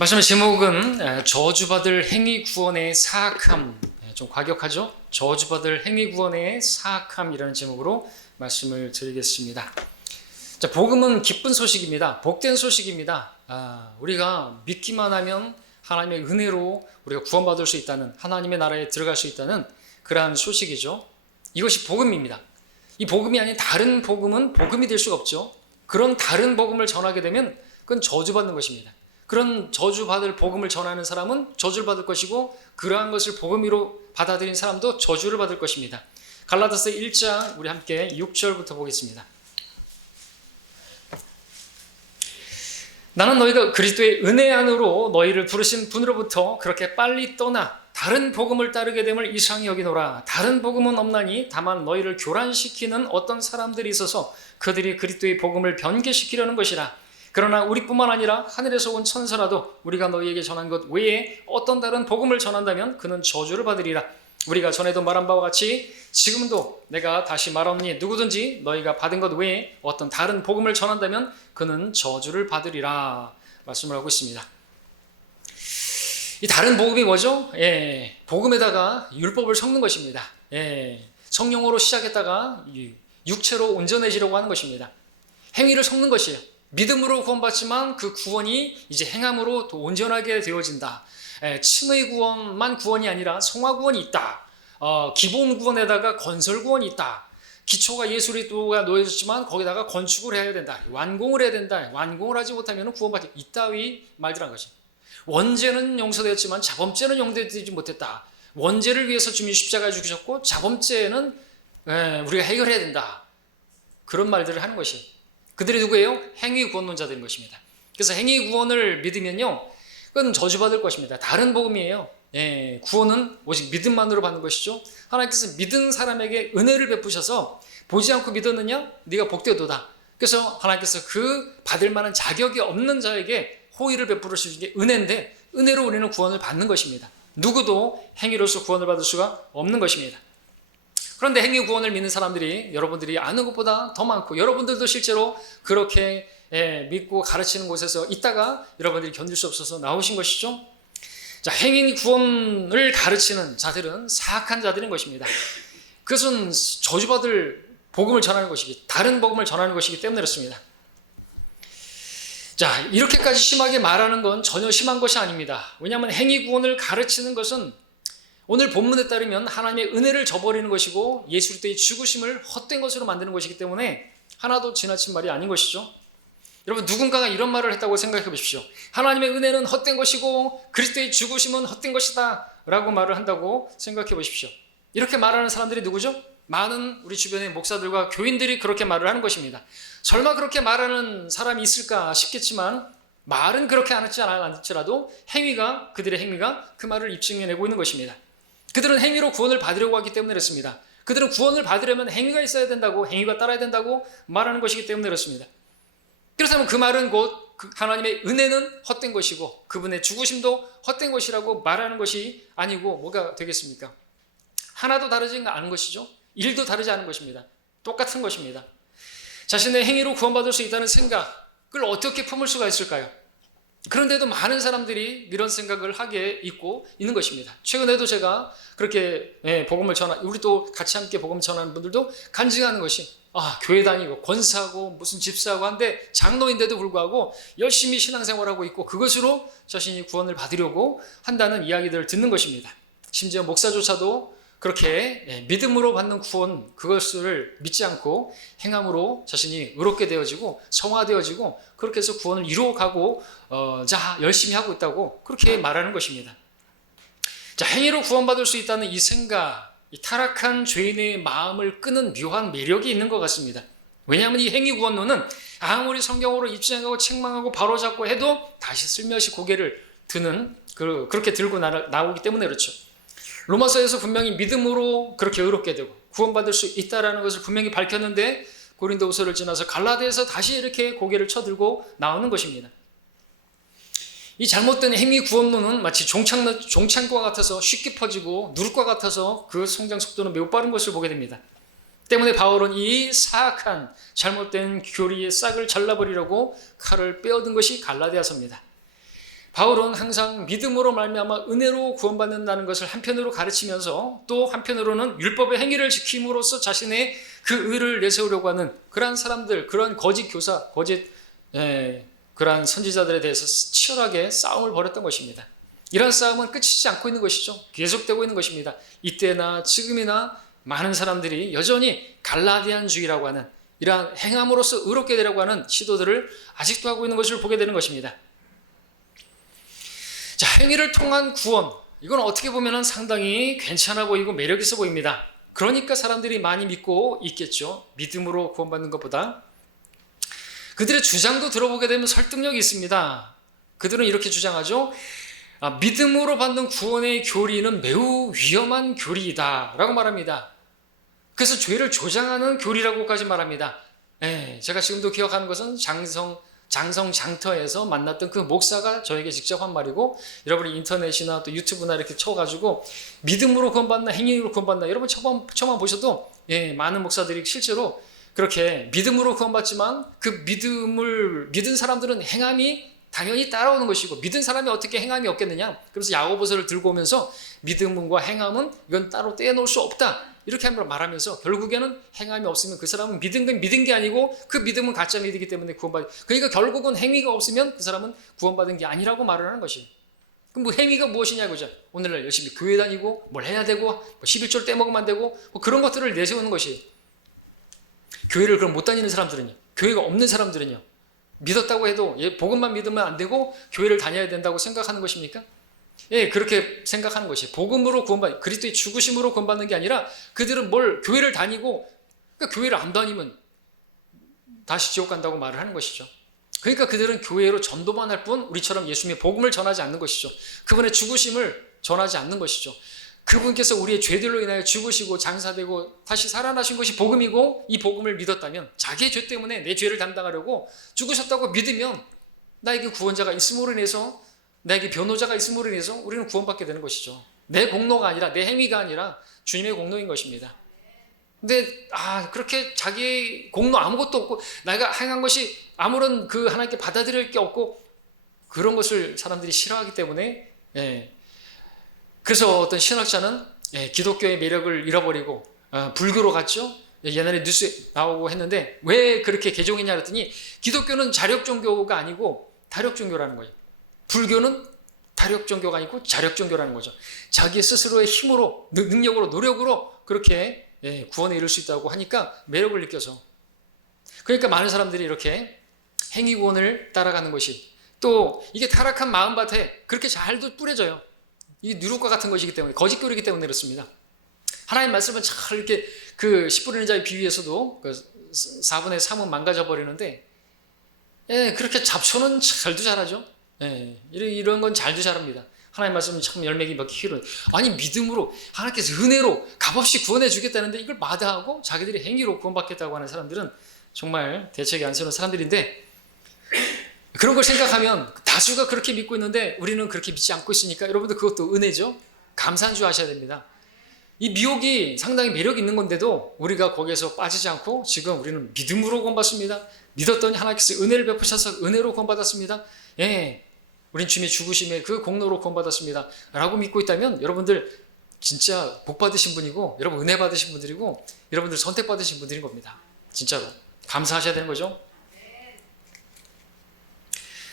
말씀의 제목은 저주받을 행위 구원의 사악함, 좀 과격하죠? 저주받을 행위 구원의 사악함이라는 제목으로 말씀을 드리겠습니다. 자, 복음은 기쁜 소식입니다. 복된 소식입니다. 우리가 믿기만 하면 하나님의 은혜로 우리가 구원받을 수 있다는, 하나님의 나라에 들어갈 수 있다는 그러한 소식이죠. 이것이 복음입니다. 이 복음이 아닌 다른 복음은 복음이 될 수가 없죠. 그런 다른 복음을 전하게 되면 그건 저주받는 것입니다. 그런 저주받을 복음을 전하는 사람은 저주를 받을 것이고, 그러한 것을 복음으로 받아들인 사람도 저주를 받을 것입니다. 갈라디아서 1장 우리 함께 6절부터 보겠습니다. 나는 너희가 그리스도의 은혜 안으로 너희를 부르신 분으로부터 그렇게 빨리 떠나 다른 복음을 따르게 됨을 이상히 여기노라. 다른 복음은 없나니 다만 너희를 교란시키는 어떤 사람들이 있어서 그들이 그리스도의 복음을 변개시키려는 것이라. 그러나 우리뿐만 아니라 하늘에서 온 천사라도 우리가 너희에게 전한 것 외에 어떤 다른 복음을 전한다면 그는 저주를 받으리라. 우리가 전에도 말한 바와 같이 지금도 내가 다시 말하노니 누구든지 너희가 받은 것 외에 어떤 다른 복음을 전한다면 그는 저주를 받으리라 말씀을 하고 있습니다. 이 다른 복음이 뭐죠? 복음에다가 율법을 섞는 것입니다. 성령으로 시작했다가 육체로 온전해지려고 하는 것입니다. 행위를 섞는 것이에요. 믿음으로 구원받지만 그 구원이 이제 행함으로 또 온전하게 되어진다. 칭의 구원만 구원이 아니라 성화 구원이 있다. 기본 구원에다가 건설 구원이 있다. 기초가 예수 그리스도가 놓여졌지만 거기다가 건축을 해야 된다. 완공을 해야 된다. 완공을 하지 못하면 구원받지 이따위 말들한 것이. 원죄는 용서되었지만 자범죄는 용서되지 못했다. 원죄를 위해서 주님이 십자가에 죽으셨고 자범죄는 우리가 해결해야 된다. 그런 말들을 하는 것이. 그들이 누구예요? 행위 구원론자들인 것입니다. 그래서 행위 구원을 믿으면요, 그건 저주받을 것입니다. 다른 복음이에요. 구원은 오직 믿음만으로 받는 것이죠. 하나님께서 믿은 사람에게 은혜를 베푸셔서 보지 않고 믿었느냐? 네가 복되도다. 그래서 하나님께서 그 받을 만한 자격이 없는 자에게 호의를 베풀으시는 게 은혜인데, 은혜로 우리는 구원을 받는 것입니다. 누구도 행위로서 구원을 받을 수가 없는 것입니다. 그런데 행위 구원을 믿는 사람들이 여러분들이 아는 것보다 더 많고, 여러분들도 실제로 그렇게 믿고 가르치는 곳에서 있다가 여러분들이 견딜 수 없어서 나오신 것이죠. 자, 행위 구원을 가르치는 자들은 사악한 자들인 것입니다. 그것은 저주받을 복음을 전하는 것이기, 다른 복음을 전하는 것이기 때문에 그렇습니다. 자, 이렇게까지 심하게 말하는 건 전혀 심한 것이 아닙니다. 왜냐하면 행위 구원을 가르치는 것은 오늘 본문에 따르면 하나님의 은혜를 저버리는 것이고 예수 그리스도의 죽으심을 헛된 것으로 만드는 것이기 때문에 하나도 지나친 말이 아닌 것이죠. 여러분, 누군가가 이런 말을 했다고 생각해 보십시오. 하나님의 은혜는 헛된 것이고 그리스도의 죽으심은 헛된 것이다 라고 말을 한다고 생각해 보십시오. 이렇게 말하는 사람들이 누구죠? 많은 우리 주변의 목사들과 교인들이 그렇게 말을 하는 것입니다. 설마 그렇게 말하는 사람이 있을까 싶겠지만, 말은 그렇게 안 할지라도 행위가, 그들의 행위가 그 말을 입증해내고 있는 것입니다. 그들은 행위로 구원을 받으려고 하기 때문에 그렇습니다. 그들은 구원을 받으려면 행위가 있어야 된다고, 행위가 따라야 된다고 말하는 것이기 때문에 그렇습니다. 그렇다면 그 말은 곧 하나님의 은혜는 헛된 것이고 그분의 죽으심도 헛된 것이라고 말하는 것이 아니고 뭐가 되겠습니까? 하나도 다르지 않은 것이죠. 일도 다르지 않은 것입니다. 똑같은 것입니다. 자신의 행위로 구원받을 수 있다는 생각을 어떻게 품을 수가 있을까요? 그런데도 많은 사람들이 이런 생각을 하게 있고 있는 것입니다. 최근에도 제가 그렇게 복음을 우리 또 같이 함께 복음 전하는 분들도 간증하는 것이, 교회 다니고 권사하고 무슨 집사하고 한데 장로인데도 불구하고 열심히 신앙생활하고 있고 그것으로 자신이 구원을 받으려고 한다는 이야기들을 듣는 것입니다. 심지어 목사조차도 그렇게 믿음으로 받는 구원, 그것을 믿지 않고 행함으로 자신이 의롭게 되어지고 성화되어지고 그렇게 해서 구원을 이루어가고 열심히 하고 있다고 그렇게 말하는 것입니다. 자, 행위로 구원받을 수 있다는 이 생각, 이 타락한 죄인의 마음을 끄는 묘한 매력이 있는 것 같습니다. 왜냐하면 이 행위 구원론은 아무리 성경으로 입증하고 책망하고 바로잡고 해도 다시 슬며시 고개를 드는, 그렇게 들고 나오기 때문에 그렇죠. 로마서에서 분명히 믿음으로 그렇게 의롭게 되고 구원받을 수 있다는 것을 분명히 밝혔는데, 고린도후서를 지나서 갈라디아에서 다시 이렇게 고개를 쳐들고 나오는 것입니다. 이 잘못된 행위 구원론은 마치 종창과 같아서 쉽게 퍼지고 누룩과 같아서 그 성장 속도는 매우 빠른 것을 보게 됩니다. 때문에 바울은 이 사악한 잘못된 교리의 싹을 잘라버리려고 칼을 빼어든 것이 갈라디아서입니다. 바울은 항상 믿음으로 말미암아 은혜로 구원받는다는 것을 한편으로 가르치면서 또 한편으로는 율법의 행위를 지킴으로써 자신의 그 의를 내세우려고 하는 그러한 사람들, 그러한 거짓 교사, 그러한 선지자들에 대해서 치열하게 싸움을 벌였던 것입니다. 이러한 싸움은 끝이지 않고 있는 것이죠. 계속되고 있는 것입니다. 이때나 지금이나 많은 사람들이 여전히 갈라디안주의라고 하는 이러한 행함으로써 의롭게 되려고 하는 시도들을 아직도 하고 있는 것을 보게 되는 것입니다. 자, 행위를 통한 구원, 이건 어떻게 보면 상당히 괜찮아 보이고 매력 있어 보입니다. 그러니까 사람들이 많이 믿고 있겠죠. 믿음으로 구원받는 것보다. 그들의 주장도 들어보게 되면 설득력이 있습니다. 그들은 이렇게 주장하죠. 믿음으로 받는 구원의 교리는 매우 위험한 교리이다 라고 말합니다. 그래서 죄를 조장하는 교리라고까지 말합니다. 제가 지금도 기억하는 것은 장성장터에서 만났던 그 목사가 저에게 직접 한 말이고, 여러분이 인터넷이나 또 유튜브나 이렇게 쳐가지고 믿음으로 구원받나 행위로 구원받나 여러분 처음 보셔도 많은 목사들이 실제로 그렇게 믿음으로 구원받지만 그 믿음을 믿은 사람들은 행함이 당연히 따라오는 것이고, 믿은 사람이 어떻게 행함이 없겠느냐. 그래서 야고보서를 들고 오면서 믿음과 행함은 이건 따로 떼어놓을 수 없다 이렇게 한번 말하면서 결국에는 행함이 없으면 그 사람은 믿은 게 아니고 그 믿음은 가짜 믿음이기 때문에 그러니까 결국은 행위가 없으면 그 사람은 구원받은 게 아니라고 말을 하는 것이에요. 그럼 뭐 행위가 무엇이냐고죠. 오늘날 열심히 교회 다니고 뭘 해야 되고 뭐 11조를 떼먹으면 안 되고 뭐 그런 것들을 내세우는 것이, 교회를 그럼 못 다니는 사람들은요, 교회가 없는 사람들은요, 믿었다고 해도 복음만 믿으면 안 되고 교회를 다녀야 된다고 생각하는 것입니까? 그렇게 생각하는 것이 복음으로 구원받는, 그리스도의 죽으심으로 구원받는 게 아니라 그들은 교회를 다니고, 그러니까 교회를 안 다니면 다시 지옥 간다고 말을 하는 것이죠. 그러니까 그들은 교회로 전도만 할 뿐 우리처럼 예수님의 복음을 전하지 않는 것이죠. 그분의 죽으심을 전하지 않는 것이죠. 그분께서 우리의 죄들로 인하여 죽으시고 장사되고 다시 살아나신 것이 복음이고, 이 복음을 믿었다면 자기의 죄 때문에 내 죄를 담당하려고 죽으셨다고 믿으면 나에게 구원자가 있음으로 인해서, 나에게 변호자가 있음으로 인해서 우리는 구원받게 되는 것이죠. 내 공로가 아니라, 내 행위가 아니라 주님의 공로인 것입니다. 근데 그렇게 자기 공로 아무것도 없고 내가 행한 것이 아무런 그 하나님께 받아들일 게 없고 그런 것을 사람들이 싫어하기 때문에, 그래서 어떤 신학자는 기독교의 매력을 잃어버리고 불교로 갔죠. 옛날에 뉴스에 나오고 했는데 왜 그렇게 개종했냐 그랬더니 기독교는 자력 종교가 아니고 다력 종교라는 거예요. 불교는 다력 종교가 아니고 자력 종교라는 거죠. 자기 스스로의 힘으로, 능력으로, 노력으로 그렇게 구원에 이를 수 있다고 하니까 매력을 느껴서, 그러니까 많은 사람들이 이렇게 행위 구원을 따라가는 것이, 또 이게 타락한 마음밭에 그렇게 잘도 뿌려져요. 이게 누룩과 같은 것이기 때문에, 거짓교리이기 때문에 그렇습니다. 하나님 말씀은 잘 이렇게 그 씨 뿌리는 자의 비유에서도 그 4분의 3은 망가져 버리는데, 그렇게 잡초는 잘도 자라죠. 이런 건 잘도 자랍니다. 하나님 말씀은 참 열매기 몇 키로, 아니 믿음으로 하나님께서 은혜로 값없이 구원해 주겠다는데 이걸 마다하고 자기들이 행위로 구원받겠다고 하는 사람들은 정말 대책이 안 서는 사람들인데, 그런 걸 생각하면 다수가 그렇게 믿고 있는데 우리는 그렇게 믿지 않고 있으니까 여러분들 그것도 은혜죠. 감사한 줄 아셔야 됩니다. 이 미혹이 상당히 매력 있는 건데도 우리가 거기에서 빠지지 않고 지금 우리는 믿음으로 구원받습니다. 믿었더니 하나님께서 은혜를 베푸셔서 은혜로 구원받았습니다. 우린 주님의 죽으심의 그 공로로 구원받았습니다 라고 믿고 있다면 여러분들 진짜 복 받으신 분이고, 여러분 은혜 받으신 분들이고, 여러분들 선택 받으신 분들인 겁니다. 진짜로 감사하셔야 되는 거죠.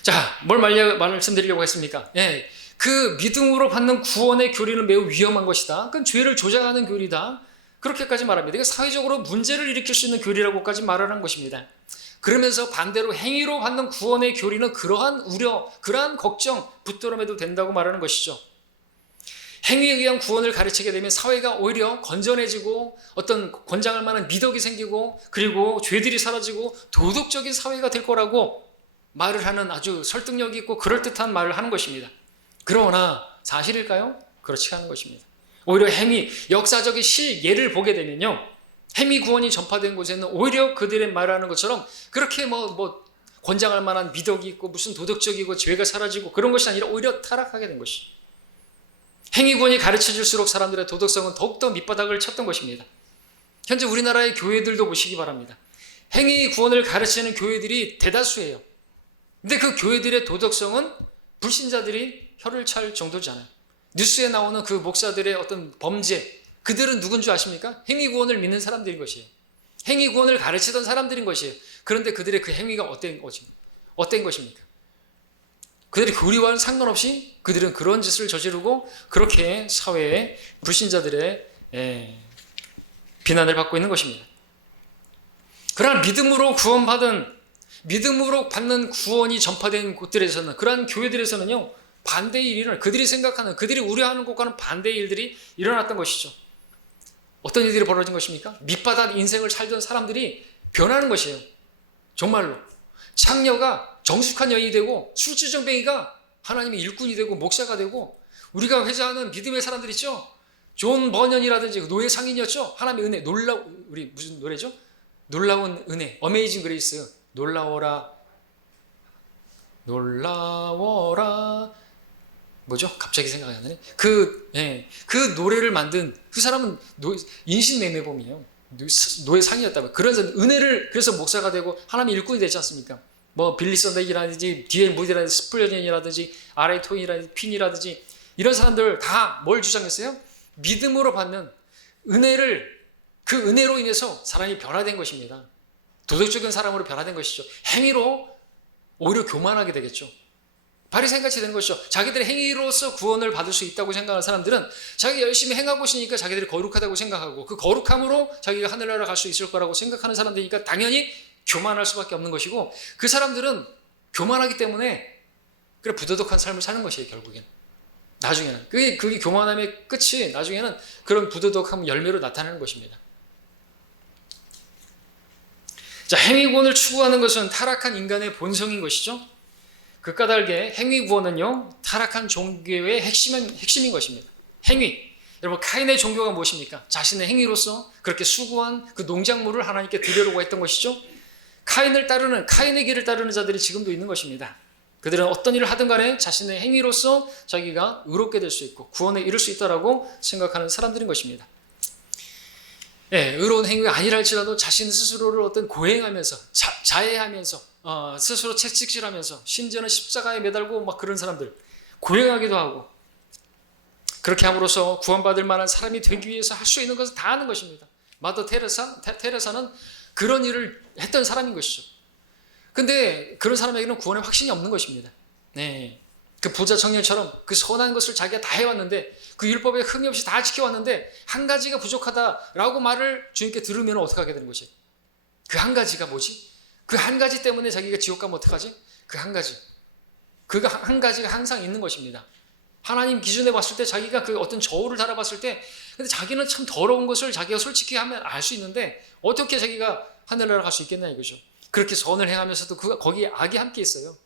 자, 뭘 말씀드리려고 했습니까? 그 믿음으로 받는 구원의 교리는 매우 위험한 것이다. 그건 죄를 조장하는 교리다. 그렇게까지 말합니다. 이게 사회적으로 문제를 일으킬 수 있는 교리라고까지 말하는 것입니다. 그러면서 반대로 행위로 받는 구원의 교리는 그러한 우려, 그러한 걱정, 붙들어매도 된다고 말하는 것이죠. 행위에 의한 구원을 가르치게 되면 사회가 오히려 건전해지고 어떤 권장할 만한 미덕이 생기고, 그리고 죄들이 사라지고 도덕적인 사회가 될 거라고 말을 하는 아주 설득력 있고 그럴듯한 말을 하는 것입니다. 그러나 사실일까요? 그렇지 않은 것입니다. 오히려 행위, 역사적인 실예를 보게 되면요, 행위 구원이 전파된 곳에는 오히려 그들의 말하는 것처럼 그렇게 권장할 만한 미덕이 있고 무슨 도덕적이고 죄가 사라지고 그런 것이 아니라 오히려 타락하게 된 것이, 행위 구원이 가르쳐질수록 사람들의 도덕성은 더욱더 밑바닥을 쳤던 것입니다. 현재 우리나라의 교회들도 보시기 바랍니다. 행위 구원을 가르치는 교회들이 대다수예요. 근데 그 교회들의 도덕성은 불신자들이 혀를 찰 정도잖아요. 뉴스에 나오는 그 목사들의 어떤 범죄, 그들은 누군 줄 아십니까? 행위구원을 믿는 사람들인 것이에요. 행위구원을 가르치던 사람들인 것이에요. 그런데 그들의 그 행위가 어떤 것입니까? 그들이 교리와는 상관없이 그들은 그런 짓을 저지르고 그렇게 사회의 불신자들의 비난을 받고 있는 것입니다. 그러나 믿음으로 받는 구원이 전파된 곳들에서는, 그러한 교회들에서는요, 반대의 일이 일어나요. 그들이 생각하는, 그들이 우려하는 것과는 반대의 일들이 일어났던 것이죠. 어떤 일들이 벌어진 것입니까? 밑바닥 인생을 살던 사람들이 변하는 것이에요. 정말로. 창녀가 정숙한 여인이 되고, 술주정뱅이가 하나님의 일꾼이 되고 목사가 되고, 우리가 회자하는 믿음의 사람들 있죠? 존 버년이라든지 노예 상인이었죠? 하나님의 은혜, 우리 무슨 노래죠? 놀라운 은혜, 어메이징 그레이스, 놀라워라, 뭐죠? 갑자기 생각이 안 나네. 그 노래를 만든 그 사람은 인신매매범이에요. 노예 상이었다고. 그런 은혜를, 그래서 목사가 되고 하나님의 일꾼이 되지 않습니까? 뭐 빌리 선덱이라든지 D.L. 무디라든지 스플전이라든지 R.A. 토인이라든지 핀이라든지 이런 사람들 다 뭘 주장했어요? 믿음으로 받는 은혜를, 그 은혜로 인해서 사람이 변화된 것입니다. 도덕적인 사람으로 변화된 것이죠. 행위로 오히려 교만하게 되겠죠. 바리새인같이 되는 것이죠. 자기들의 행위로서 구원을 받을 수 있다고 생각하는 사람들은 자기가 열심히 행하고 있으니까 자기들이 거룩하다고 생각하고, 그 거룩함으로 자기가 하늘나라 갈 수 있을 거라고 생각하는 사람들이니까 당연히 교만할 수밖에 없는 것이고, 그 사람들은 교만하기 때문에 그래 부도덕한 삶을 사는 것이에요. 결국엔 나중에는 그게 교만함의 끝이 나중에는 그런 부도덕함 열매로 나타나는 것입니다. 자, 행위구원을 추구하는 것은 타락한 인간의 본성인 것이죠. 그 까닭에 행위구원은요, 타락한 종교의 핵심인 것입니다. 행위. 여러분, 카인의 종교가 무엇입니까? 자신의 행위로서 그렇게 수고한 그 농작물을 하나님께 드리려고 했던 것이죠. 카인의 길을 따르는 자들이 지금도 있는 것입니다. 그들은 어떤 일을 하든 간에 자신의 행위로서 자기가 의롭게 될 수 있고 구원에 이를 수 있다라고 생각하는 사람들인 것입니다. 의로운 행위가 아니라 할지라도 자신 스스로를 어떤 고행하면서 자해하면서 스스로 채찍질하면서 심지어는 십자가에 매달고 막 그런 사람들, 고행하기도 하고, 그렇게 함으로써 구원받을 만한 사람이 되기 위해서 할 수 있는 것은 다 하는 것입니다. 마더 테레사는 그런 일을 했던 사람인 것이죠. 근데 그런 사람에게는 구원의 확신이 없는 것입니다. 그 부자 청년처럼 그 선한 것을 자기가 다 해왔는데, 그 율법에 흠이 없이 다 지켜왔는데 한 가지가 부족하다라고 말을 주님께 들으면 어떻게 하게 되는 것이에요? 그 한 가지가 뭐지? 그 한 가지 때문에 자기가 지옥 가면 어떡하지? 그 한 가지가 항상 있는 것입니다. 하나님 기준에 봤을 때 자기가 그 어떤 저울을 달아봤을 때, 근데 자기는 참 더러운 것을 자기가 솔직히 하면 알 수 있는데 어떻게 자기가 하늘나라 갈 수 있겠나 이거죠. 그렇게 선을 행하면서도 거기에 악이 함께 있어요.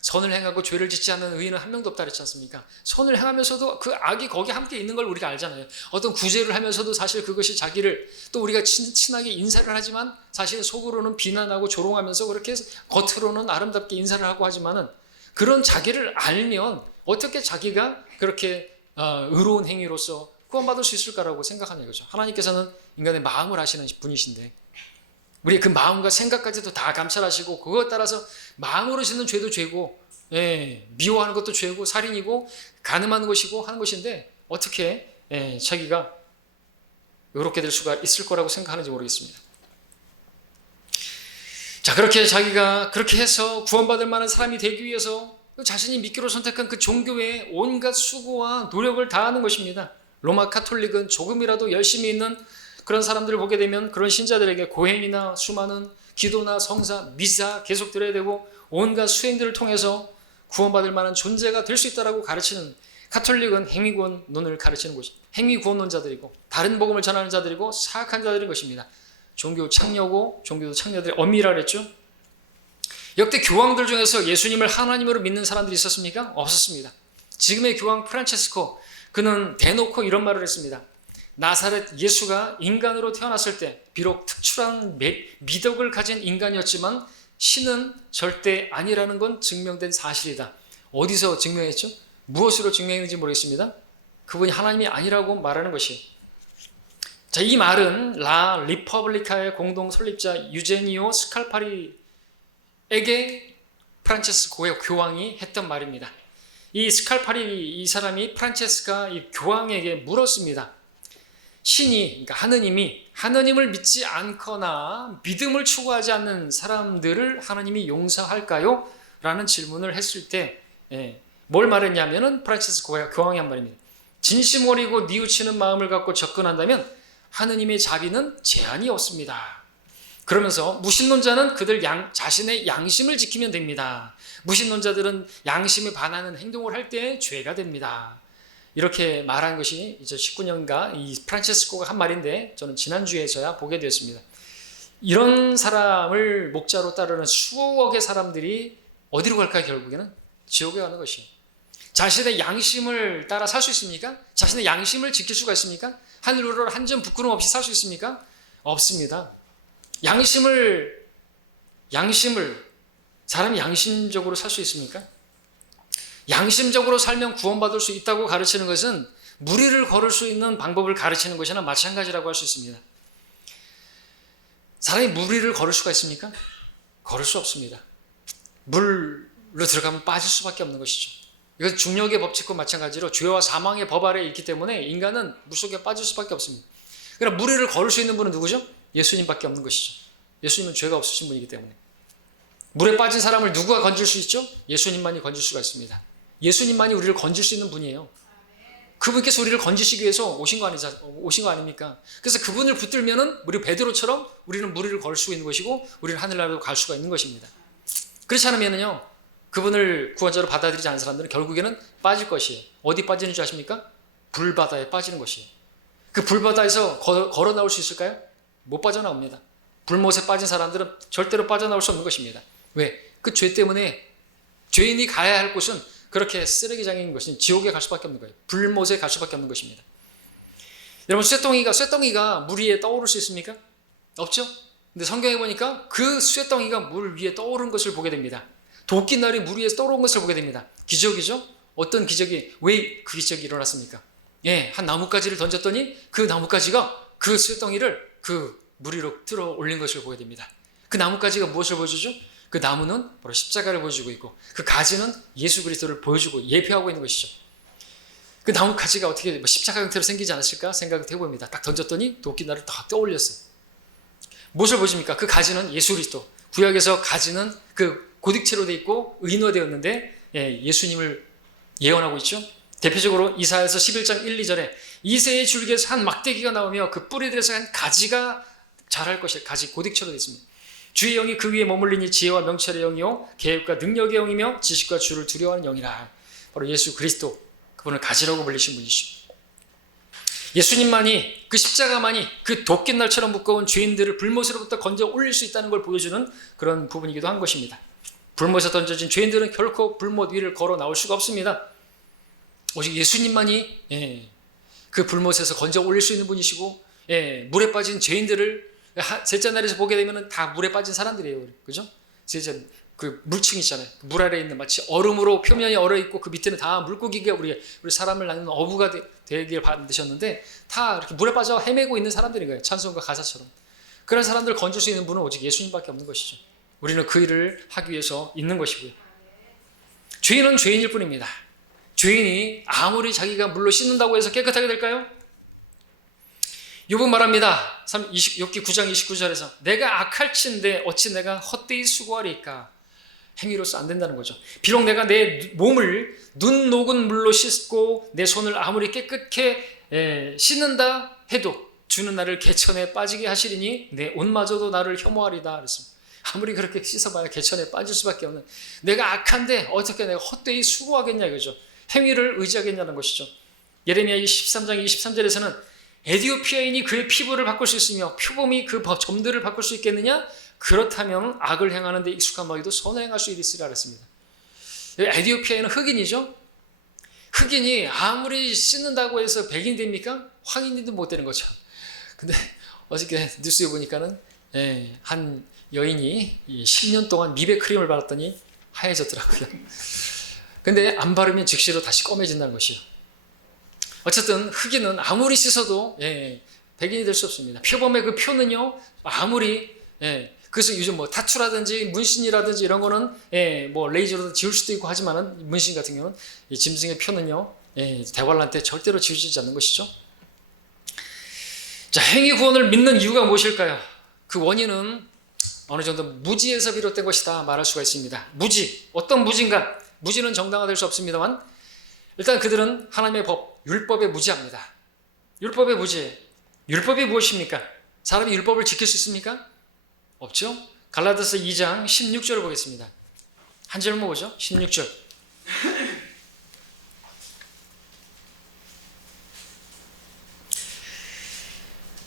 선을 행하고 죄를 짓지 않는 의인은 한 명도 없다 그랬지 않습니까? 선을 행하면서도 그 악이 거기에 함께 있는 걸 우리가 알잖아요. 어떤 구제를 하면서도 사실 그것이 자기를, 또 우리가 친하게 인사를 하지만 사실 속으로는 비난하고 조롱하면서 그렇게 겉으로는 아름답게 인사를 하고 하지만은, 그런 자기를 알면 어떻게 자기가 그렇게 의로운 행위로서 구원받을 수 있을까라고 생각하는 거죠. 하나님께서는 인간의 마음을 아시는 분이신데 우리의 그 마음과 생각까지도 다 감찰하시고, 그것 따라서 마음으로 짓는 죄도 죄고, 미워하는 것도 죄고, 살인이고, 간음하는 것이고 하는 것인데 어떻게 자기가 의롭게 될 수가 있을 거라고 생각하는지 모르겠습니다. 자, 그렇게 자기가 그렇게 해서 구원받을 만한 사람이 되기 위해서 자신이 믿기로 선택한 그 종교에 온갖 수고와 노력을 다하는 것입니다. 로마 카톨릭은 조금이라도 열심히 있는 그런 사람들을 보게 되면 그런 신자들에게 고행이나 수많은 기도나 성사, 미사 계속 드려야 되고 온갖 수행들을 통해서 구원받을 만한 존재가 될 수 있다라고 가르치는, 카톨릭은 행위구원론을 가르치는 곳이 행위구원론자들이고 다른 복음을 전하는 자들이고 사악한 자들인 것입니다. 종교 창녀고 종교도 창녀들의 엄밀하라 그랬죠. 역대 교황들 중에서 예수님을 하나님으로 믿는 사람들이 있었습니까? 없었습니다. 지금의 교황 프란체스코, 그는 대놓고 이런 말을 했습니다. 나사렛 예수가 인간으로 태어났을 때 비록 특출한 미덕을 가진 인간이었지만 신은 절대 아니라는 건 증명된 사실이다. 어디서 증명했죠? 무엇으로 증명했는지 모르겠습니다. 그분이 하나님이 아니라고 말하는 것이에요. 자, 이 말은 라 리퍼블리카의 공동 설립자 유제니오 스칼파리에게 프란체스코 교황이 했던 말입니다. 이 스칼파리 이 사람이 프란체스카 이 교황에게 물었습니다. 신이, 그러니까 하느님이 하느님을 믿지 않거나 믿음을 추구하지 않는 사람들을 하느님이 용서할까요? 라는 질문을 했을 때 뭘 말했냐면은 프란체스코 교황이 한 말입니다. 진심 어리고 뉘우치는 마음을 갖고 접근한다면 하느님의 자비는 제한이 없습니다. 그러면서 무신론자는 그들 자신의 양심을 지키면 됩니다. 무신론자들은 양심에 반하는 행동을 할 때 죄가 됩니다. 이렇게 말한 것이 2019년가 이 프란체스코가 한 말인데 저는 지난주에서야 보게 되었습니다. 이런 사람을 목자로 따르는 수억의 사람들이 어디로 갈까요? 결국에는 지옥에 가는 것이에요. 자신의 양심을 따라 살 수 있습니까? 자신의 양심을 지킬 수가 있습니까? 하늘으로 한 점 부끄럼 없이 살 수 있습니까? 없습니다. 양심을 사람이 양심적으로 살 수 있습니까? 양심적으로 살면 구원받을 수 있다고 가르치는 것은 무리를 걸을 수 있는 방법을 가르치는 것이나 마찬가지라고 할 수 있습니다. 사람이 무리를 걸을 수가 있습니까? 걸을 수 없습니다. 물로 들어가면 빠질 수밖에 없는 것이죠. 이건 중력의 법칙과 마찬가지로 죄와 사망의 법 아래에 있기 때문에 인간은 물속에 빠질 수밖에 없습니다. 그러나 무리를 걸을 수 있는 분은 누구죠? 예수님밖에 없는 것이죠. 예수님은 죄가 없으신 분이기 때문에. 물에 빠진 사람을 누가 건질 수 있죠? 예수님만이 건질 수가 있습니다. 예수님만이 우리를 건질 수 있는 분이에요. 그분께서 우리를 건지시기 위해서 오신 거 아닙니까? 그래서 그분을 붙들면은 우리 베드로처럼 우리는 무리를 걸 수 있는 것이고 우리는 하늘나라로 갈 수가 있는 것입니다. 그렇지 않으면요, 그분을 구원자로 받아들이지 않은 사람들은 결국에는 빠질 것이에요. 어디 빠지는 줄 아십니까? 불바다에 빠지는 것이에요. 그 불바다에서 걸어 나올 수 있을까요? 못 빠져나옵니다. 불못에 빠진 사람들은 절대로 빠져나올 수 없는 것입니다. 왜? 그 죄 때문에 죄인이 가야 할 곳은 그렇게 쓰레기장인 것은 지옥에 갈 수밖에 없는 거예요. 불못에 갈 수밖에 없는 것입니다. 여러분, 쇠덩이가 물 위에 떠오를 수 있습니까? 없죠? 근데 성경에 보니까 그 쇠덩이가 물 위에 떠오른 것을 보게 됩니다. 도끼날이 물 위에 떠오른 것을 보게 됩니다. 기적이죠? 어떤 기적이, 왜 그 기적이 일어났습니까? 한 나뭇가지를 던졌더니 그 나뭇가지가 그 쇠덩이를 그 물 위로 들어 올린 것을 보게 됩니다. 그 나뭇가지가 무엇을 보여주죠? 그 나무는 바로 십자가를 보여주고 있고 그 가지는 예수 그리스도를 보여주고 예표하고 있는 것이죠. 그 나뭇가지가 어떻게 십자가 형태로 생기지 않았을까 생각을 해봅니다. 딱 던졌더니 도끼날을 딱 떠올렸어요. 무엇을 보여줍니까? 그 가지는 예수 그리스도. 구약에서 가지는 그 고딕체로 되어 있고 의인화되었는데 예수님을 예언하고 있죠. 대표적으로 이사야서 11장 1, 2절에 이새의 줄기에서 한 막대기가 나오며 그 뿌리들에서 한 가지가 자랄 것이라. 가지 고딕체로 되어 있습니다. 주의 영이 그 위에 머물리니 지혜와 명철의 영이요 계획과 능력의 영이며 지식과 주를 두려워하는 영이라. 바로 예수 그리스도, 그분을 가지라고 불리신 분이시죠. 예수님만이, 그 십자가만이 그 도끼날처럼 무거운 죄인들을 불못으로부터 건져 올릴 수 있다는 걸 보여주는 그런 부분이기도 한 것입니다. 불못에 던져진 죄인들은 결코 불못 위를 걸어 나올 수가 없습니다. 오직 예수님만이 그 불못에서 건져 올릴 수 있는 분이시고, 물에 빠진 죄인들을 셋째 날에서 보게 되면 다 물에 빠진 사람들이에요. 그죠? 그 물층 있잖아요. 물 아래에 있는 마치 얼음으로 표면이 얼어 있고 그 밑에는 다 물고기가 우리 사람을 낳는 어부가 되길 만드셨는데 다 이렇게 물에 빠져 헤매고 있는 사람들인 거예요. 찬송과 가사처럼. 그런 사람들을 건질 수 있는 분은 오직 예수님밖에 없는 것이죠. 우리는 그 일을 하기 위해서 있는 것이고요. 죄인은 죄인일 뿐입니다. 죄인이 아무리 자기가 물로 씻는다고 해서 깨끗하게 될까요? 욥은 말합니다. 욥기 9장 29절에서 내가 악할진데 어찌 내가 헛되이 수고하리까. 행위로서 안 된다는 거죠. 비록 내가 내 몸을 눈 녹은 물로 씻고 내 손을 아무리 깨끗게 씻는다 해도 주는 나를 개천에 빠지게 하시리니 내 옷마저도 나를 혐오하리다 그랬습니다. 아무리 그렇게 씻어봐야 개천에 빠질 수밖에 없는, 내가 악한데 어떻게 내가 헛되이 수고하겠냐 이거죠. 행위를 의지하겠냐는 것이죠. 예레미야 13장 23절에서는 에디오피아인이 그의 피부를 바꿀 수 있으며 표범이 그 점들을 바꿀 수 있겠느냐? 그렇다면 악을 행하는 데 익숙한 마귀도 선을 행할 수 있으리라 그랬습니다. 에디오피아인은 흑인이죠. 흑인이 아무리 씻는다고 해서 백인이 됩니까? 황인도 못 되는 거죠. 근데 어저께 뉴스에 보니까는 한 여인이 10년 동안 미백 크림을 바랐더니 하얘졌더라고요. 근데 안 바르면 즉시로 다시 검해진다는 것이에요. 어쨌든 흑인은 아무리 씻어도 백인이 될 수 없습니다. 표범의 그 표는요, 아무리 그래서 요즘 뭐 타투라든지 문신이라든지 이런 거는 뭐 레이저로도 지울 수도 있고 하지만은 문신 같은 경우는 이 짐승의 표는요 대관람 때 절대로 지워지지 않는 것이죠. 자, 행위 구원을 믿는 이유가 무엇일까요? 그 원인은 어느 정도 무지에서 비롯된 것이다 말할 수가 있습니다. 무지, 어떤 무지인가? 무지는 정당화될 수 없습니다만 일단 그들은 하나님의 법, 율법에 무지합니다. 율법에 무지해. 율법이 무엇입니까? 사람이 율법을 지킬 수 있습니까? 없죠? 갈라디아서 2장 16절을 보겠습니다. 한 절만 보죠. 16절.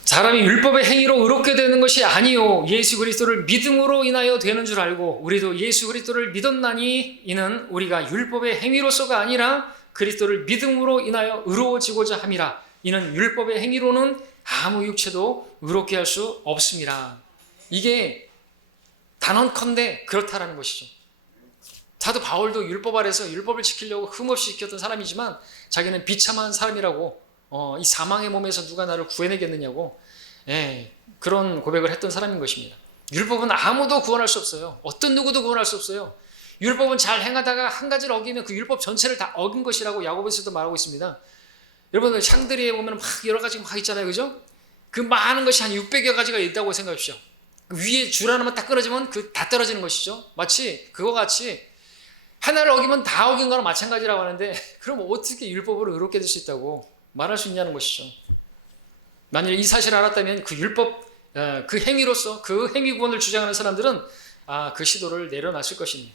사람이 율법의 행위로 의롭게 되는 것이 아니요 예수 그리스도를 믿음으로 인하여 되는 줄 알고 우리도 예수 그리스도를 믿었나니 이는 우리가 율법의 행위로서가 아니라 그리스도를 믿음으로 인하여 의로워지고자 함이라. 이는 율법의 행위로는 아무 육체도 의롭게 할 수 없습니다. 이게 단언컨대 그렇다라는 것이죠. 사도 바울도 율법 아래서 율법을 지키려고 흠없이 지켰던 사람이지만 자기는 비참한 사람이라고 이 사망의 몸에서 누가 나를 구해내겠느냐고 그런 고백을 했던 사람인 것입니다. 율법은 아무도 구원할 수 없어요. 어떤 누구도 구원할 수 없어요. 율법은 잘 행하다가 한 가지를 어기면 그 율법 전체를 다 어긴 것이라고 야고보서도 말하고 있습니다. 여러분 샹드리에 보면 막 여러 가지 막 있잖아요. 그죠? 그 많은 것이 한 600여 가지가 있다고 생각하십시오. 그 위에 줄 하나만 딱 끊어지면 그 다 떨어지는 것이죠. 마치 그거 같이 하나를 어기면 다 어긴 거랑 마찬가지라고 하는데 그럼 어떻게 율법으로 의롭게 될 수 있다고 말할 수 있냐는 것이죠. 만일 이 사실을 알았다면 그 율법, 그 행위로서 그 행위 구원을 주장하는 사람들은 그 시도를 내려놨을 것입니다.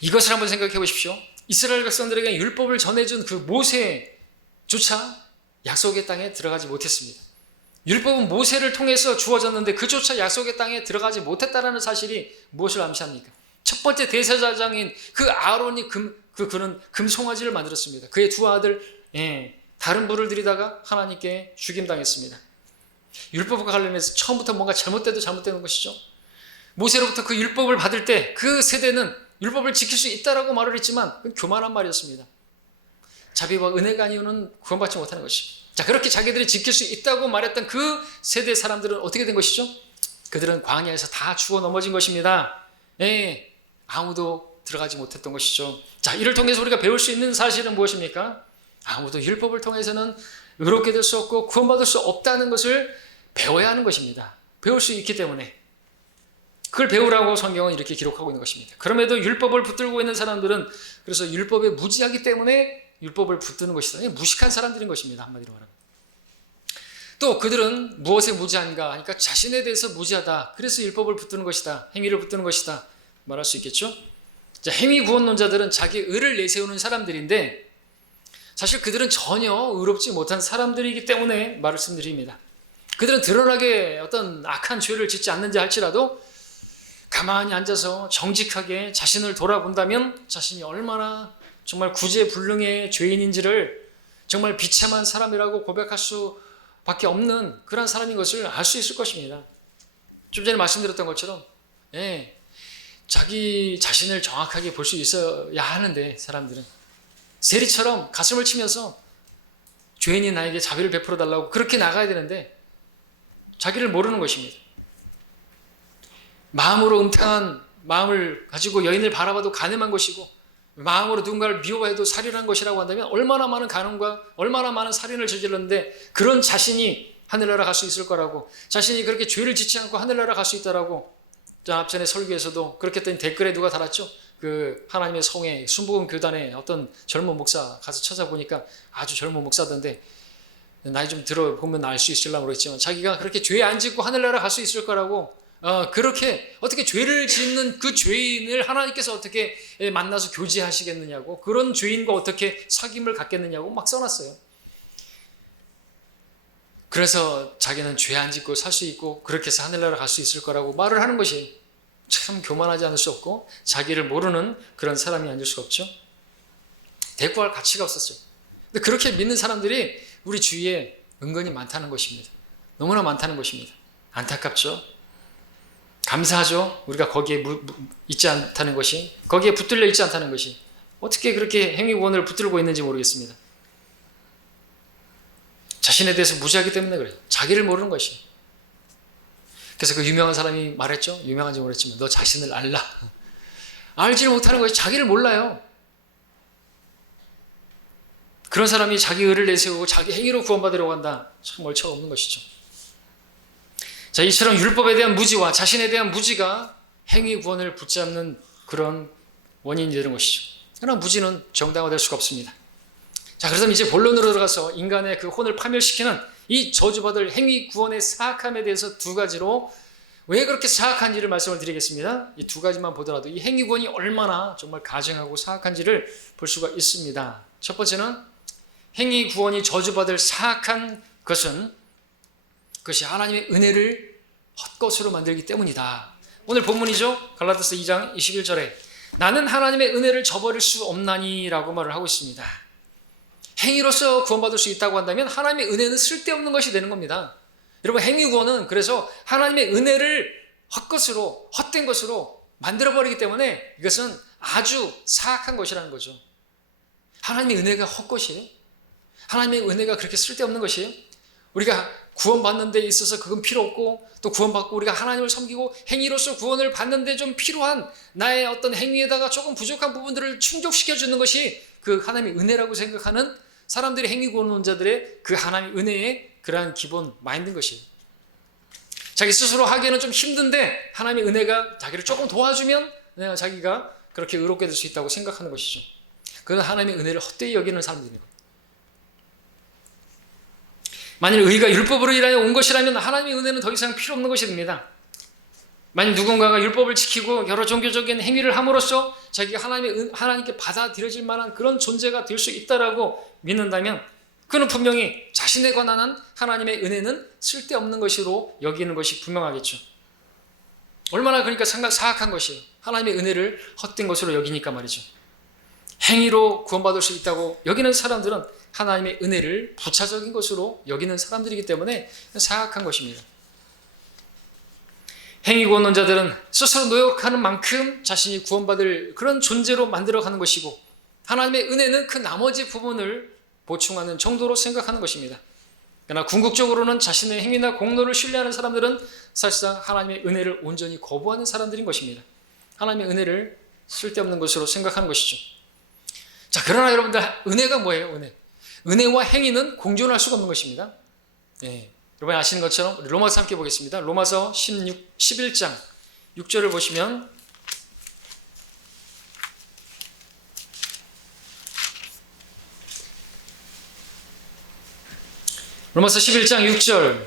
이것을 한번 생각해 보십시오. 이스라엘 백성들에게 율법을 전해준 그 모세조차 약속의 땅에 들어가지 못했습니다. 율법은 모세를 통해서 주어졌는데 그조차 약속의 땅에 들어가지 못했다는 사실이 무엇을 암시합니까? 첫 번째 대제사장인 그 아론이 그는 금송아지를 만들었습니다. 그의 두 아들 다른 불을 들이다가 하나님께 죽임당했습니다. 율법과 관련해서 처음부터 뭔가 잘못돼도 잘못되는 것이죠. 모세로부터 그 율법을 받을 때 그 세대는 율법을 지킬 수 있다라고 말을 했지만 그건 교만한 말이었습니다. 자비와 은혜가 아니오는 구원받지 못하는 것입니다. 자, 그렇게 자기들이 지킬 수 있다고 말했던 그 세대 사람들은 어떻게 된 것이죠? 그들은 광야에서 다 죽어 넘어진 것입니다. 아무도 들어가지 못했던 것이죠. 자, 이를 통해서 우리가 배울 수 있는 사실은 무엇입니까? 아무도 율법을 통해서는 의롭게 될 수 없고 구원받을 수 없다는 것을 배워야 하는 것입니다. 배울 수 있기 때문에 그걸 배우라고 성경은 이렇게 기록하고 있는 것입니다. 그럼에도 율법을 붙들고 있는 사람들은 그래서 율법에 무지하기 때문에 율법을 붙드는 것이다. 무식한 사람들인 것입니다. 한마디로 말하면. 또 그들은 무엇에 무지한가 하니까 자신에 대해서 무지하다. 그래서 율법을 붙드는 것이다. 행위를 붙드는 것이다. 말할 수 있겠죠. 자, 행위 구원론자들은 자기 의를 내세우는 사람들인데 사실 그들은 전혀 의롭지 못한 사람들이기 때문에 말씀드립니다. 그들은 드러나게 어떤 악한 죄를 짓지 않는지 할지라도 가만히 앉아서 정직하게 자신을 돌아본다면 자신이 얼마나 정말 구제불능의 죄인인지를 정말 비참한 사람이라고 고백할 수밖에 없는 그런 사람인 것을 알 수 있을 것입니다. 좀 전에 말씀드렸던 것처럼 자기 자신을 정확하게 볼 수 있어야 하는데 사람들은 세리처럼 가슴을 치면서 죄인이 나에게 자비를 베풀어 달라고 그렇게 나가야 되는데 자기를 모르는 것입니다. 마음으로 음탕한 마음을 가지고 여인을 바라봐도 간음한 것이고 마음으로 누군가를 미워해도 살인한 것이라고 한다면 얼마나 많은 간음과 얼마나 많은 살인을 저질렀는데 그런 자신이 하늘나라 갈 수 있을 거라고 자신이 그렇게 죄를 짓지 않고 하늘나라 갈 수 있다라고 앞전에 설교에서도 그렇게 했더니 댓글에 누가 달았죠? 그 하나님의 성회 순복음 교단에 어떤 젊은 목사 가서 찾아보니까 아주 젊은 목사던데 나이 좀 들어보면 알 수 있으려고 모르겠지만 자기가 그렇게 죄 안 짓고 하늘나라 갈 수 있을 거라고 그렇게 어떻게 죄를 짓는 그 죄인을 하나님께서 어떻게 만나서 교제하시겠느냐고 그런 죄인과 어떻게 사귐을 갖겠느냐고 막 써놨어요. 그래서 자기는 죄 안 짓고 살 수 있고 그렇게 해서 하늘나라 갈 수 있을 거라고 말을 하는 것이 참 교만하지 않을 수 없고 자기를 모르는 그런 사람이 아닐 수 없죠. 대꾸할 가치가 없었어요. 근데 그렇게 믿는 사람들이 우리 주위에 은근히 많다는 것입니다. 너무나 많다는 것입니다. 안타깝죠. 감사하죠. 우리가 거기에 있지 않다는 것이 거기에 붙들려 있지 않다는 것이 어떻게 그렇게 행위구원을 붙들고 있는지 모르겠습니다. 자신에 대해서 무지하기 때문에 그래요. 자기를 모르는 것이. 그래서 그 유명한 사람이 말했죠. 유명한지 모르겠지만 너 자신을 알라. 알지를 못하는 거예요. 자기를 몰라요. 그런 사람이 자기 의를 내세우고 자기 행위로 구원받으려고 한다. 참 얼척 없는 것이죠. 자, 이처럼 율법에 대한 무지와 자신에 대한 무지가 행위 구원을 붙잡는 그런 원인이 되는 것이죠. 그러나 무지는 정당화될 수가 없습니다. 자, 그래서 이제 본론으로 들어가서 인간의 그 혼을 파멸시키는 이 저주받을 행위 구원의 사악함에 대해서 두 가지로 왜 그렇게 사악한지를 말씀을 드리겠습니다. 이 두 가지만 보더라도 이 행위 구원이 얼마나 정말 가증하고 사악한지를 볼 수가 있습니다. 첫 번째는 행위 구원이 저주받을 사악한 것은 그것이 하나님의 은혜를 헛것으로 만들기 때문이다. 오늘 본문이죠. 갈라디아서 2장 21절에 나는 하나님의 은혜를 저버릴 수 없나니 라고 말을 하고 있습니다. 행위로서 구원받을 수 있다고 한다면 하나님의 은혜는 쓸데없는 것이 되는 겁니다. 여러분, 행위 구원은 그래서 하나님의 은혜를 헛것으로, 헛된 것으로 만들어버리기 때문에 이것은 아주 사악한 것이라는 거죠. 하나님의 은혜가 헛것이에요? 하나님의 은혜가 그렇게 쓸데없는 것이에요? 우리가 구원받는 데 있어서 그건 필요 없고 또 구원받고 우리가 하나님을 섬기고 행위로서 구원을 받는데 좀 필요한 나의 어떤 행위에다가 조금 부족한 부분들을 충족시켜주는 것이 그 하나님의 은혜라고 생각하는 사람들이 행위 구원론자들의 그 하나님의 은혜의 그러한 기본 마인드인 것이에요. 자기 스스로 하기에는 좀 힘든데 하나님의 은혜가 자기를 조금 도와주면 자기가 그렇게 의롭게 될 수 있다고 생각하는 것이죠. 그건 하나님의 은혜를 헛되이 여기는 사람들인 거예요. 만일 의가 율법으로 인하여 온 것이라면 하나님의 은혜는 더 이상 필요 없는 것이 됩니다. 만일 누군가가 율법을 지키고 여러 종교적인 행위를 함으로써 자기가 하나님께 받아들여질 만한 그런 존재가 될 수 있다라고 믿는다면 그는 분명히 자신에 관한 하나님의 은혜는 쓸데없는 것으로 여기는 것이 분명하겠죠. 얼마나 그러니까 사악한 것이에요. 하나님의 은혜를 헛된 것으로 여기니까 말이죠. 행위로 구원받을 수 있다고 여기는 사람들은 하나님의 은혜를 부차적인 것으로 여기는 사람들이기 때문에 사악한 것입니다. 행위 구원론자들은 스스로 노력하는 만큼 자신이 구원받을 그런 존재로 만들어가는 것이고 하나님의 은혜는 그 나머지 부분을 보충하는 정도로 생각하는 것입니다. 그러나 궁극적으로는 자신의 행위나 공로를 신뢰하는 사람들은 사실상 하나님의 은혜를 온전히 거부하는 사람들인 것입니다. 하나님의 은혜를 쓸데없는 것으로 생각하는 것이죠. 자, 그러나 여러분들 은혜가 뭐예요? 은혜와 행위는 공존할 수가 없는 것입니다. 여러분 아시는 것처럼 로마서 함께 보겠습니다. 로마서 11장 6절을 보시면 로마서 11장 6절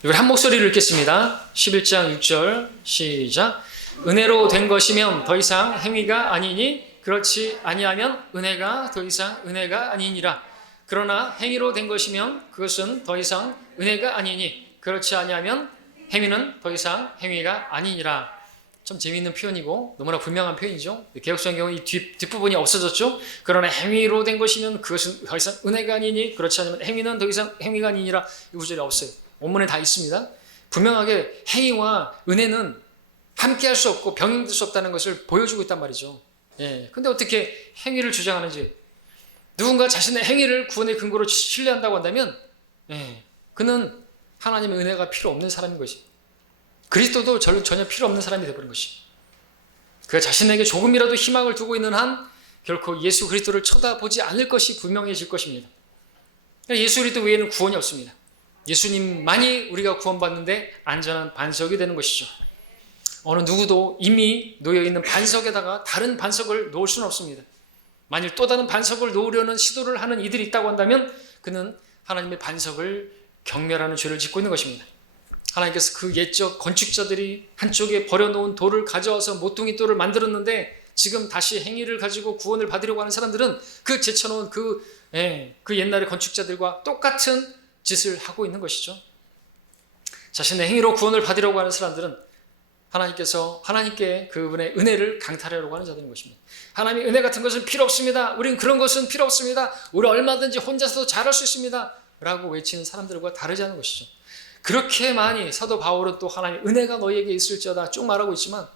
이걸 한 목소리로 읽겠습니다. 11장 6절 시작. 은혜로 된 것이면 더 이상 행위가 아니니 그렇지 아니하면 은혜가 더 이상 은혜가 아니니라. 그러나 행위로 된 것이면 그것은 더 이상 은혜가 아니니 그렇지 아니하면 행위는 더 이상 행위가 아니니라. 참 재미있는 표현이고 너무나 분명한 표현이죠. 개역성경은 이 뒷부분이 없어졌죠. 그러나 행위로 된 것이면 그것은 더 이상 은혜가 아니니 그렇지 않으면 행위는 더 이상 행위가 아니니라. 이 구절이 없어요. 원문에 다 있습니다. 분명하게 행위와 은혜는 함께할 수 없고 병행될 수 없다는 것을 보여주고 있단 말이죠. 근데 어떻게 행위를 주장하는지, 누군가 자신의 행위를 구원의 근거로 신뢰한다고 한다면 그는 하나님의 은혜가 필요 없는 사람인 것이, 그리스도도 전혀 필요 없는 사람이 되어버린 것이, 그가 자신에게 조금이라도 희망을 두고 있는 한 결코 예수 그리스도를 쳐다보지 않을 것이 분명해질 것입니다. 예수 그리스도 외에는 구원이 없습니다. 예수님만이 우리가 구원받는데 안전한 반석이 되는 것이죠. 어느 누구도 이미 놓여있는 반석에다가 다른 반석을 놓을 수는 없습니다. 만일 또 다른 반석을 놓으려는 시도를 하는 이들이 있다고 한다면 그는 하나님의 반석을 경멸하는 죄를 짓고 있는 것입니다. 하나님께서 그 옛적 건축자들이 한쪽에 버려놓은 돌을 가져와서 모퉁이 돌을 만들었는데 지금 다시 행위를 가지고 구원을 받으려고 하는 사람들은 그 제쳐놓은 그 옛날의 건축자들과 똑같은 짓을 하고 있는 것이죠. 자신의 행위로 구원을 받으려고 하는 사람들은 하나님께 그분의 은혜를 강탈하려고 하는 자들인 것입니다. 하나님의 은혜 같은 것은 필요 없습니다. 우린 그런 것은 필요 없습니다. 우리 얼마든지 혼자서도 잘할 수 있습니다. 라고 외치는 사람들과 다르지 않은 것이죠. 그렇게 많이 사도 바울은 또 하나님의 은혜가 너희에게 있을지어다 쭉 말하고 있지만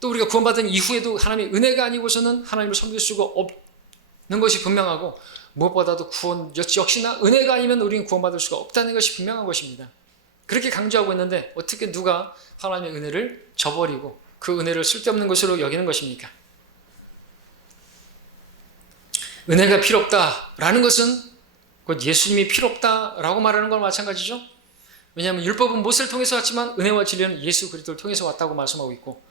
또 우리가 구원받은 이후에도 하나님의 은혜가 아니고서는 하나님을 섬길 수가 없는 것이 분명하고 무엇보다도 구원 역시나 은혜가 아니면 우리는 구원받을 수가 없다는 것이 분명한 것입니다. 그렇게 강조하고 있는데 어떻게 누가 하나님의 은혜를 저버리고 그 은혜를 쓸데없는 것으로 여기는 것입니까? 은혜가 필요 없다라는 것은 곧 예수님이 필요 없다라고 말하는 건 마찬가지죠. 왜냐하면 율법은 모세를 통해서 왔지만 은혜와 진리는 예수 그리스도를 통해서 왔다고 말씀하고 있고,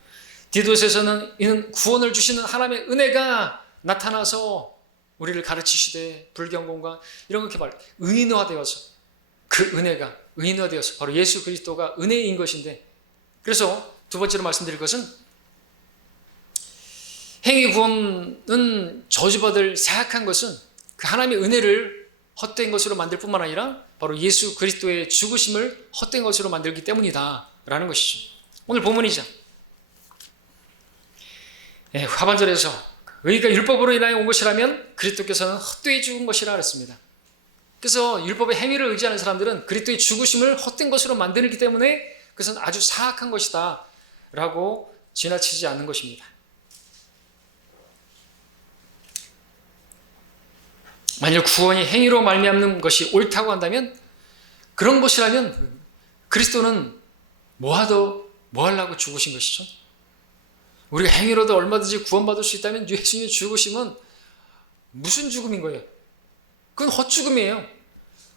디도서에서는 이는 구원을 주시는 하나님의 은혜가 나타나서 우리를 가르치시되 불경건과 이런 거 이렇게 의인화되어서, 그 은혜가 의인화되어서 바로 예수 그리스도가 은혜인 것인데, 그래서 두 번째로 말씀드릴 것은 행위 구원은 저주받을 사악한 것은 그 하나님의 은혜를 헛된 것으로 만들 뿐만 아니라 바로 예수 그리스도의 죽으심을 헛된 것으로 만들기 때문이다 라는 것이죠. 오늘 본문이죠. 하반절에서 의가 율법으로 인하여 온 것이라면 그리스도께서는 헛되이 죽은 것이라 그랬습니다. 그래서 율법의 행위를 의지하는 사람들은 그리스도의 죽으심을 헛된 것으로 만들기 때문에 그것은 아주 사악한 것이다 라고 지나치지 않는 것입니다. 만일 구원이 행위로 말미암는 것이 옳다고 한다면, 그런 것이라면 그리스도는 뭐 하려고 죽으신 것이죠? 우리가 행위로도 얼마든지 구원받을 수 있다면 예수님의 죽으심은 무슨 죽음인 거예요? 그건 헛죽음이에요.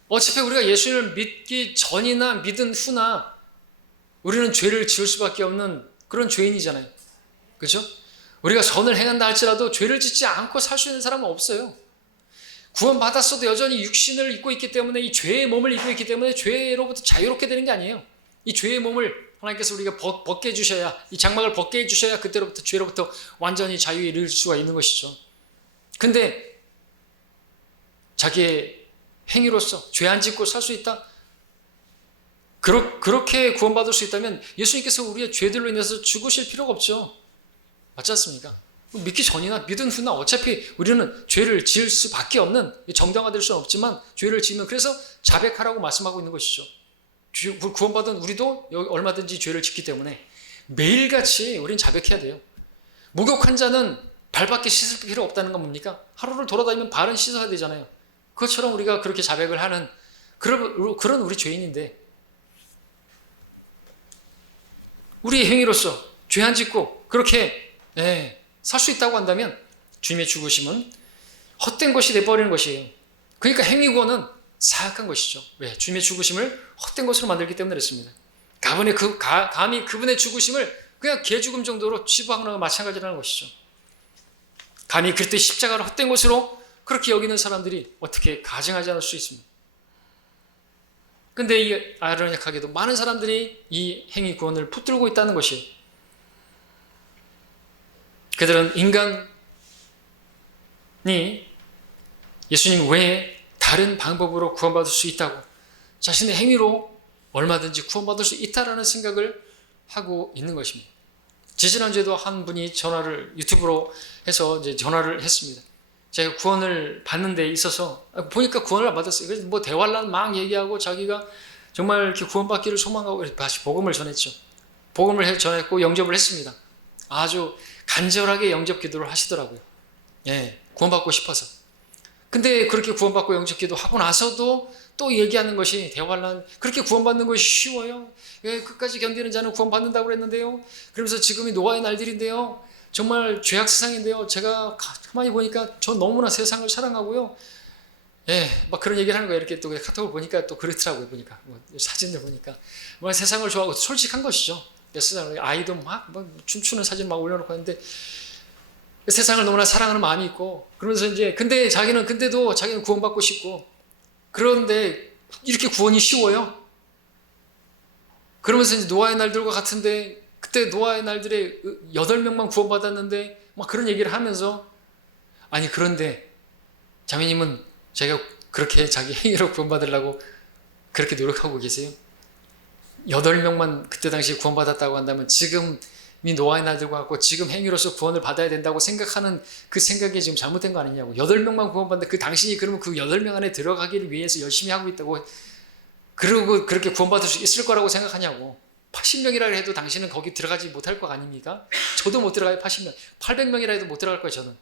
어차피 우리가 예수님을 믿기 전이나 믿은 후나 우리는 죄를 지을 수밖에 없는 그런 죄인이잖아요. 그렇죠? 우리가 선을 행한다 할지라도 죄를 짓지 않고 살 수 있는 사람은 없어요. 구원받았어도 여전히 육신을 입고 있기 때문에, 이 죄의 몸을 입고 있기 때문에 죄로부터 자유롭게 되는 게 아니에요. 이 죄의 몸을 하나님께서 우리가 벗게 해주셔야, 이 장막을 벗게 해주셔야 그때로부터 죄로부터 완전히 자유에 이를 수가 있는 것이죠. 근데 자기의 행위로서 죄 안 짓고 살 수 있다? 그렇게 구원받을 수 있다면 예수님께서 우리의 죄들로 인해서 죽으실 필요가 없죠. 맞지 않습니까? 믿기 전이나 믿은 후나 어차피 우리는 죄를 지을 수밖에 없는, 정당화될 수는 없지만 죄를 지으면, 그래서 자백하라고 말씀하고 있는 것이죠. 구원받은 우리도 얼마든지 죄를 짓기 때문에 매일같이 우린 자백해야 돼요. 목욕한 자는 발밖에 씻을 필요 없다는 건 뭡니까? 하루를 돌아다니면 발은 씻어야 되잖아요. 그것처럼 우리가 그렇게 자백을 하는 그런 우리 죄인인데, 우리의 행위로서 죄 안 짓고 그렇게 살 수 있다고 한다면 주님의 죽으심은 헛된 것이 돼버리는 것이에요. 그러니까 행위 구원은 사악한 것이죠. 왜? 주님의 죽으심을 헛된 것으로 만들기 때문에 그렇습니다. 감히 그분의 죽으심을 그냥 개죽음 정도로 치부하는 것과 마찬가지라는 것이죠. 감히 그때 십자가를 헛된 것으로 그렇게 여기는 사람들이 어떻게 가증하지 않을 수 있습니까? 근데 이 아이러니하게도 많은 사람들이 이 행위 구원을 붙들고 있다는 것이에요. 그들은 인간이 예수님 외에 다른 방법으로 구원받을 수 있다고, 자신의 행위로 얼마든지 구원받을 수 있다라는 생각을 하고 있는 것입니다. 지지난주에도 한 분이 유튜브로 해서 이제 전화를 했습니다. 제가 구원을 받는 데 있어서 보니까 구원을 안 받았어요. 그래서 뭐 대환란 막 얘기하고 자기가 정말 이렇게 구원받기를 소망하고 다시 복음을 전했죠. 복음을 전했고 영접을 했습니다. 아주 간절하게 영접 기도를 하시더라고요. 구원받고 싶어서. 근데 그렇게 구원받고 영접 기도하고 나서도 또 얘기하는 것이 대환란, 그렇게 구원받는 것이 쉬워요? 끝까지 견디는 자는 구원받는다고 그랬는데요. 그러면서 지금이 노아의 날들인데요. 정말 죄악 세상인데요. 제가 가만히 보니까 저 너무나 세상을 사랑하고요. 막 그런 얘기를 하는 거예요. 이렇게 또 카톡을 보니까 또 그렇더라고요. 보니까 사진들 보니까 세상을 좋아하고 솔직한 것이죠. 세상을, 아이도 막 춤추는 사진 막 올려놓고 하는데 세상을 너무나 사랑하는 마음이 있고, 그러면서 이제 근데도 자기는 구원받고 싶고, 그런데 이렇게 구원이 쉬워요? 그러면서 이제 노아의 날들과 같은데, 그때 노아의 날들에 8명만 구원받았는데 막 그런 얘기를 하면서, 아니 그런데 자매님은 제가 그렇게 자기 행위로 구원받으려고 그렇게 노력하고 계세요? 8명만 그때 당시에 구원받았다고 한다면 지금이 노아의 날들과 같고 지금 행위로서 구원을 받아야 된다고 생각하는 그 생각이 지금 잘못된 거 아니냐고. 8명만 구원받는데 그 당신이 그러면 그 8명 안에 들어가기를 위해서 열심히 하고 있다고, 그러고 그렇게 구원받을 수 있을 거라고 생각하냐고. 80명이라 해도 당신은 거기 들어가지 못할 거 아닙니까? 저도 못 들어가요. 80명. 800명이라 해도 못 들어갈 거예요. 저는.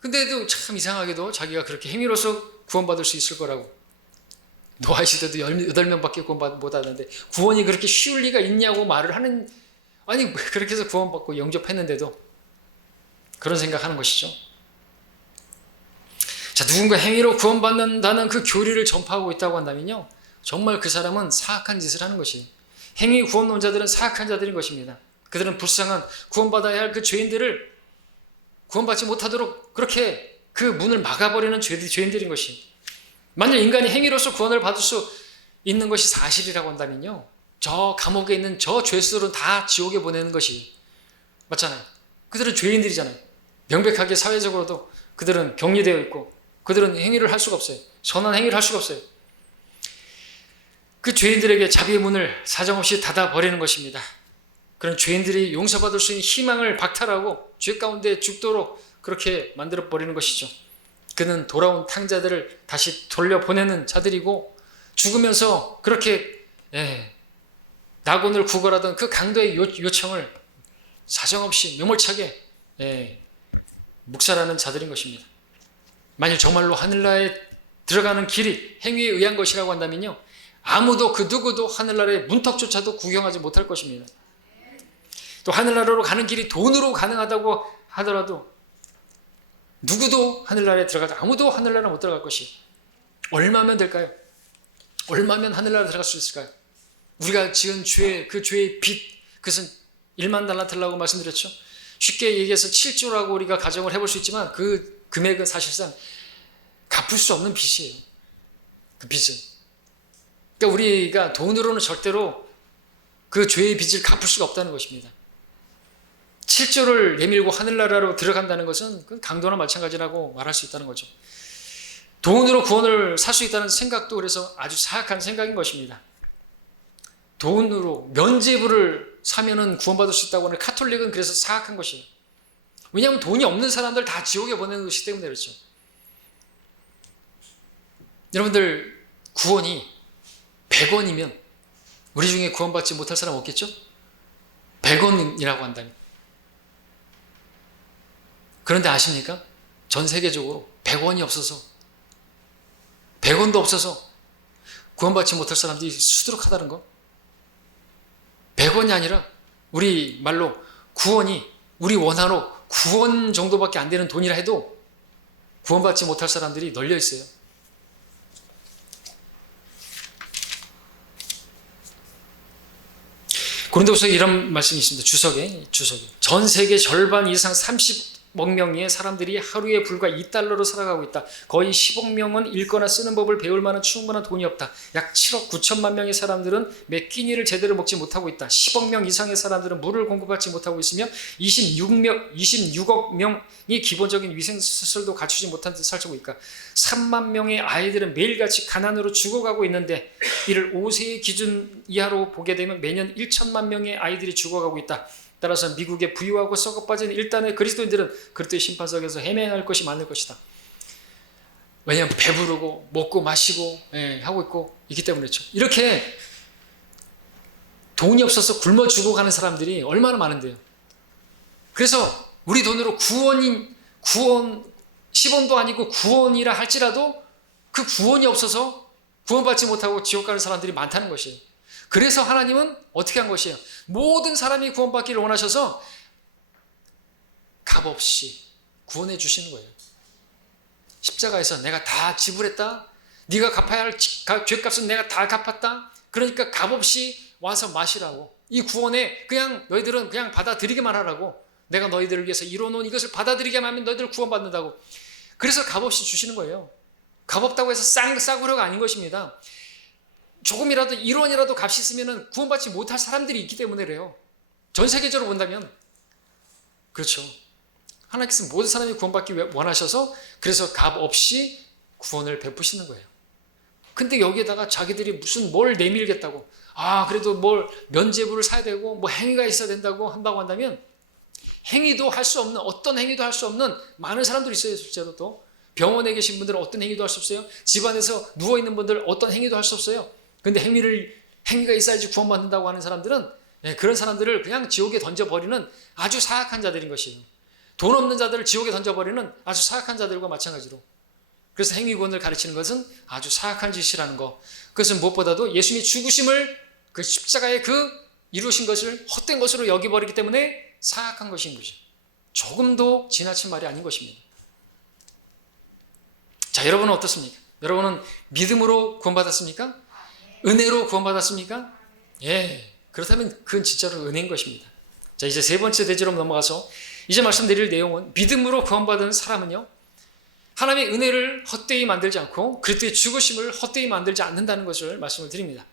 근데도 참 이상하게도 자기가 그렇게 행위로서 구원받을 수 있을 거라고 노아 시대도 18명밖에 구원 못 받았는데 구원이 그렇게 쉬울 리가 있냐고 말을 하는, 아니 그렇게 해서 구원받고 영접했는데도 그런 생각하는 것이죠. 자, 누군가 행위로 구원받는다는 그 교리를 전파하고 있다고 한다면요, 정말 그 사람은 사악한 짓을 하는 것이에요. 행위 구원론자들은 사악한 자들인 것입니다. 그들은 불쌍한 구원받아야 할 그 죄인들을 구원받지 못하도록 그렇게 그 문을 막아버리는 죄인들인 것이에요. 만약 인간이 행위로서 구원을 받을 수 있는 것이 사실이라고 한다면요, 저 감옥에 있는 저 죄수들은 다 지옥에 보내는 것이 맞잖아요. 그들은 죄인들이잖아요. 명백하게 사회적으로도 그들은 격리되어 있고 그들은 행위를 할 수가 없어요. 선한 행위를 할 수가 없어요. 그 죄인들에게 자비의 문을 사정없이 닫아버리는 것입니다. 그런 죄인들이 용서받을 수 있는 희망을 박탈하고 죄 가운데 죽도록 그렇게 만들어버리는 것이죠. 그는 돌아온 탕자들을 다시 돌려보내는 자들이고, 죽으면서 그렇게 낙원을 구걸하던 그 강도의 요청을 사정없이 매몰차게 묵살하는 자들인 것입니다. 만약 정말로 하늘나라에 들어가는 길이 행위에 의한 것이라고 한다면요, 아무도 그 누구도 하늘나라의 문턱조차도 구경하지 못할 것입니다. 또 하늘나라로 가는 길이 돈으로 가능하다고 하더라도 누구도 하늘나라에 들어가지, 아무도 하늘나라 못 들어갈 것이 얼마면 될까요? 얼마면 하늘나라 들어갈 수 있을까요? 우리가 지은 그 죄의 빚, 그것은 1만 달란트라고 말씀드렸죠. 쉽게 얘기해서 7조라고 우리가 가정을 해볼 수 있지만 그 금액은 사실상 갚을 수 없는 빚이에요. 그 빚은. 그러니까 우리가 돈으로는 절대로 그 죄의 빚을 갚을 수가 없다는 것입니다. 7조를 내밀고 하늘나라로 들어간다는 것은 그 강도나 마찬가지라고 말할 수 있다는 거죠. 돈으로 구원을 살 수 있다는 생각도 그래서 아주 사악한 생각인 것입니다. 돈으로 면죄부를 사면은 구원받을 수 있다고 하는 카톨릭은 그래서 사악한 것이에요. 왜냐하면 돈이 없는 사람들 다 지옥에 보내는 것이기 때문에 그렇죠. 여러분들, 구원이 100원이면 우리 중에 구원받지 못할 사람 없겠죠? 100원이라고 한다면. 그런데 아십니까? 전 세계적으로 100원이 없어서, 100원도 없어서 구원받지 못할 사람들이 수두룩하다는 거. 100원이 아니라 우리 말로 구원이 우리 원화로 9원 정도밖에 안 되는 돈이라 해도 구원받지 못할 사람들이 널려 있어요. 고린도후서 이런 말씀이 있습니다. 주석에. 전 세계 절반 이상 30억 명의 사람들이 하루에 불과 $2로 살아가고 있다. 거의 10억 명은 읽거나 쓰는 법을 배울 만한 충분한 돈이 없다. 약 7억 9천만 명의 사람들은 매 끼니를 제대로 먹지 못하고 있다. 10억 명 이상의 사람들은 물을 공급받지 못하고 있으며 26억 명이 기본적인 위생시설도 갖추지 못한 듯 살고 있다. 3만 명의 아이들은 매일같이 가난으로 죽어가고 있는데, 이를 5세의 기준 이하로 보게 되면 매년 1천만 명의 아이들이 죽어가고 있다. 따라서 미국의 부유하고 썩어빠진 일단의 그리스도인들은 그리스도의 심판석에서 헤매할 것이 많을 것이다. 왜냐하면 배부르고 먹고 마시고 하고 있고 있기 때문에 그렇죠. 이렇게 돈이 없어서 굶어 죽어가는 사람들이 얼마나 많은데요. 그래서 우리 돈으로 구원 10원도 아니고 구원이라 할지라도 그 구원이 없어서 구원받지 못하고 지옥 가는 사람들이 많다는 것이에요. 그래서 하나님은 어떻게 한 것이에요? 모든 사람이 구원받기를 원하셔서 값없이 구원해 주시는 거예요. 십자가에서 내가 다 지불했다. 네가 갚아야 할 죄값은 내가 다 갚았다. 그러니까 값없이 와서 마시라고. 이 구원에 그냥 너희들은 그냥 받아들이기만 하라고. 내가 너희들을 위해서 이뤄놓은 이것을 받아들이기만 하면 너희들 구원받는다고. 그래서 값없이 주시는 거예요. 값없다고 해서 싸구려가 아닌 것입니다. 조금이라도 1원이라도 값이 있으면 구원받지 못할 사람들이 있기 때문에 그래요. 전 세계적으로 본다면 그렇죠. 하나님께서 모든 사람이 구원받기 원하셔서 그래서 값없이 구원을 베푸시는 거예요. 근데 여기에다가 자기들이 무슨 뭘 내밀겠다고, 그래도 뭘 면죄부를 사야 되고 뭐 행위가 있어야 된다고 한다면, 행위도 할 수 없는, 어떤 행위도 할 수 없는 많은 사람들이 있어요. 실제로 또 병원에 계신 분들은 어떤 행위도 할 수 없어요. 집안에서 누워있는 분들 어떤 행위도 할 수 없어요. 근데 행위가 있어야지 구원받는다고 하는 사람들은 그런 사람들을 그냥 지옥에 던져버리는 아주 사악한 자들인 것이에요. 돈 없는 자들을 지옥에 던져버리는 아주 사악한 자들과 마찬가지로 그래서 행위 구원을 가르치는 것은 아주 사악한 짓이라는 거. 그것은 무엇보다도 예수님의 죽으심을 그 십자가에 그 이루신 것을 헛된 것으로 여기버리기 때문에 사악한 것인 거죠. 조금도 지나친 말이 아닌 것입니다. 자, 여러분은 어떻습니까? 여러분은 믿음으로 구원받았습니까? 은혜로 구원받았습니까? 예, 그렇다면 그건 진짜로 은혜인 것입니다. 자, 이제 세 번째 대지로 넘어가서 이제 말씀드릴 내용은 믿음으로 구원받은 사람은요, 하나님의 은혜를 헛되이 만들지 않고 그리스도의 죽으심을 헛되이 만들지 않는다는 것을 말씀을 드립니다.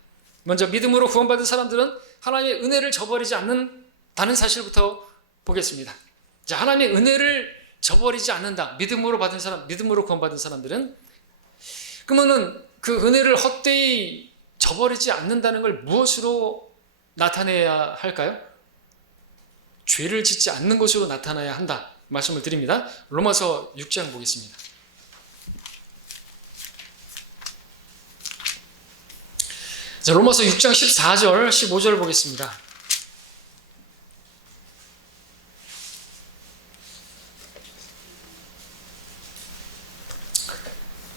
먼저 믿음으로 구원받은 사람들은 하나님의 은혜를 저버리지 않는다는 사실부터 보겠습니다. 자, 하나님의 은혜를 저버리지 않는다. 믿음으로 받은 사람, 믿음으로 구원받은 사람들은, 그러면은 그 은혜를 헛되이 저버리지 않는다는 걸 무엇으로 나타내야 할까요? 죄를 짓지 않는 것으로 나타나야 한다 말씀을 드립니다. 로마서 6장 보겠습니다. 자, 로마서 6장 14절 15절 보겠습니다.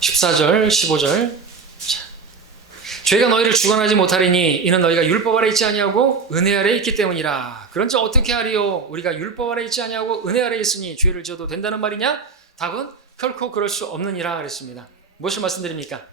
14절 15절. 죄가 너희를 주관하지 못하리니 이는 너희가 율법 아래 있지 아니하고 은혜 아래 있기 때문이라. 그런즉 어떻게 하리요? 우리가 율법 아래 있지 아니하고 은혜 아래 있으니 죄를 지어도 된다는 말이냐? 답은 결코 그럴 수 없느니라 그랬습니다. 무엇을 말씀드립니까?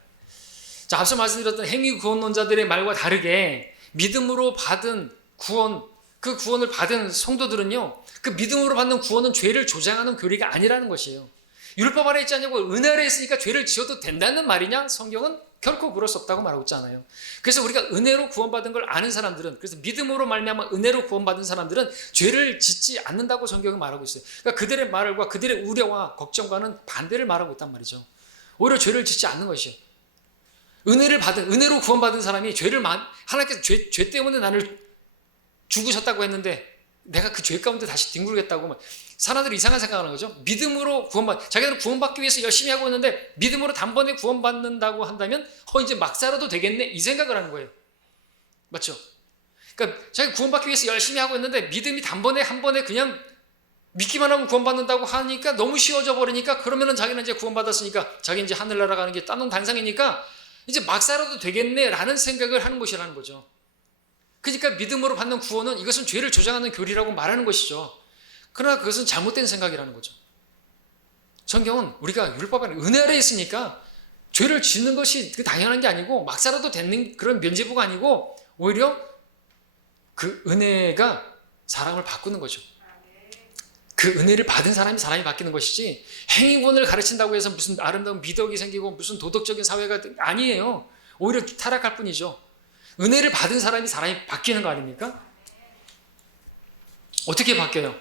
자, 앞서 말씀드렸던 행위 구원론자들의 말과 다르게 믿음으로 받은 구원, 그 구원을 받은 성도들은요, 그 믿음으로 받는 구원은 죄를 조장하는 교리가 아니라는 것이에요. 율법 아래 있지 않냐고 은혜 아래 있으니까 죄를 지어도 된다는 말이냐? 성경은 결코 그럴 수 없다고 말하고 있잖아요. 그래서 우리가 은혜로 구원받은 걸 아는 사람들은, 그래서 믿음으로 말미암아 은혜로 구원받은 사람들은 죄를 짓지 않는다고 성경은 말하고 있어요. 그러니까 그들의 말과 그들의 우려와 걱정과는 반대를 말하고 있단 말이죠. 오히려 죄를 짓지 않는 것이죠. 은혜로 구원받은 사람이 하나님께서 죄 때문에 나를 죽으셨다고 했는데 내가 그 죄 가운데 다시 뒹굴겠다고 사람들이 이상한 생각하는 거죠. 믿음으로 자기들은 구원받기 위해서 열심히 하고 있는데 믿음으로 단번에 구원받는다고 한다면 이제 막 살아도 되겠네 이 생각을 하는 거예요. 맞죠? 그러니까 자기가 구원받기 위해서 열심히 하고 있는데 믿음이 단번에 한 번에 그냥 믿기만 하면 구원받는다고 하니까 너무 쉬워져 버리니까, 그러면은 자기는 이제 구원받았으니까 자기 이제 하늘나라 가는 게 따놓은 단상이니까 이제 막 살아도 되겠네라는 생각을 하는 것이라는 거죠. 그러니까 믿음으로 받는 구원은 이것은 죄를 조장하는 교리라고 말하는 것이죠. 그러나 그것은 잘못된 생각이라는 거죠. 성경은 우리가 율법 안에 은혜 아래 있으니까 죄를 짓는 것이 당연한 게 아니고 막 살아도 되는 그런 면죄부가 아니고 오히려 그 은혜가 사람을 바꾸는 거죠. 그 은혜를 받은 사람이 바뀌는 것이지 행위구원을 가르친다고 해서 무슨 아름다운 미덕이 생기고 무슨 도덕적인 사회가 아니에요. 오히려 타락할 뿐이죠. 은혜를 받은 사람이 바뀌는 거 아닙니까? 어떻게 바뀌어요?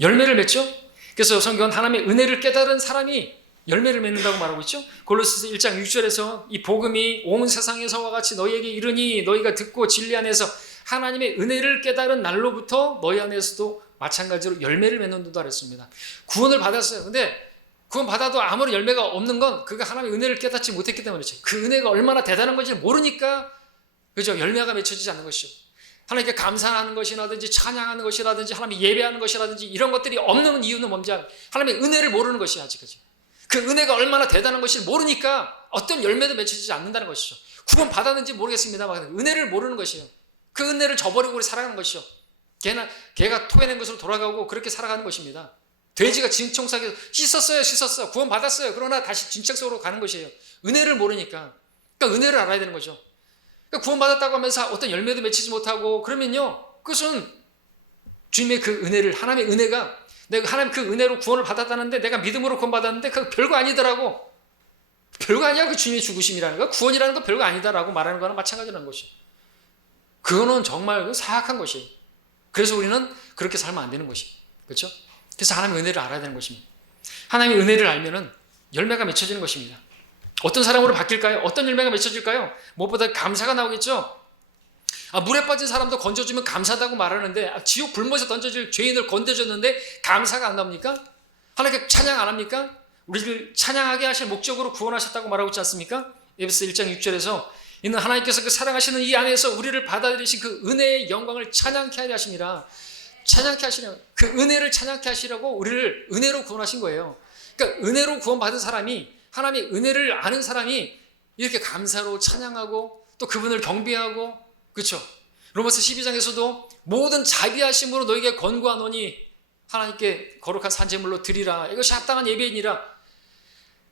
열매를 맺죠? 그래서 성경은 하나님의 은혜를 깨달은 사람이 열매를 맺는다고 말하고 있죠. 골로새서 1장 6절에서 이 복음이 온 세상에서와 같이 너희에게 이르니 너희가 듣고 진리 안에서 하나님의 은혜를 깨달은 날로부터 너희 안에서도 마찬가지로 열매를 맺는다 그랬습니다. 구원을 받았어요. 근데 구원 받아도 아무런 열매가 없는 건 그가 하나님의 은혜를 깨닫지 못했기 때문이죠. 그 은혜가 얼마나 대단한 건지를 모르니까 그죠? 열매가 맺혀지지 않는 것이죠. 하나님께 감사하는 것이라든지 찬양하는 것이라든지 하나님 예배하는 것이라든지 이런 것들이 없는 이유는 뭔지 하나님의 은혜를 모르는 것이 아직까지. 그 은혜가 얼마나 대단한 것을 모르니까 어떤 열매도 맺혀지지 않는다는 것이죠. 구원 받았는지 모르겠습니다만 은혜를 모르는 것이에요. 그 은혜를 저버리고 우리 살아가는 것이죠. 개가 토해낸 것으로 돌아가고 그렇게 살아가는 것입니다. 돼지가 진청사에서 씻었어요. 구원 받았어요. 그러나 다시 진청 속으로 가는 것이에요. 은혜를 모르니까. 그러니까 은혜를 알아야 되는 거죠. 그러니까 구원 받았다고 하면서 어떤 열매도 맺히지 못하고 그러면요, 그것은 주님의 그 은혜를, 하나님의 은혜가 내가 하나님 그 은혜로 구원을 받았다는데 내가 믿음으로 구원 받았는데 그거 별거 아니더라고. 별거 아니야. 그 주님의 죽으심이라는 거, 구원이라는 거 별거 아니다라고 말하는 거랑 마찬가지라는 것이에요. 그거는 정말 사악한 것이에요. 그래서 우리는 그렇게 살면 안 되는 것이에요. 그렇죠? 그래서 하나님의 은혜를 알아야 되는 것입니다. 하나님의 은혜를 알면은 열매가 맺혀지는 것입니다. 어떤 사람으로 바뀔까요? 어떤 열매가 맺혀질까요? 무엇보다 감사가 나오겠죠? 물에 빠진 사람도 건져주면 감사하다고 말하는데 지옥 불못에 던져질 죄인을 건져줬는데 감사가 안 나옵니까? 하나님께 찬양 안 합니까? 우리를 찬양하게 하실 목적으로 구원하셨다고 말하고 있지 않습니까? 에베소 1장 6절에서 이는 하나님께서 그 사랑하시는 이 안에서 우리를 받아들이신 그 은혜의 영광을 찬양케 하려 하심이라. 찬양케 하시려고, 그 은혜를 찬양케 하시려고 우리를 은혜로 구원하신 거예요. 그러니까 은혜로 구원받은 사람이, 하나님의 은혜를 아는 사람이 이렇게 감사로 찬양하고 또 그분을 경배하고, 그렇죠? 로마서 12장에서도 모든 자비하심으로 너에게 권고하노니 하나님께 거룩한 산제물로 드리라. 이것이 합당한 예배이니라.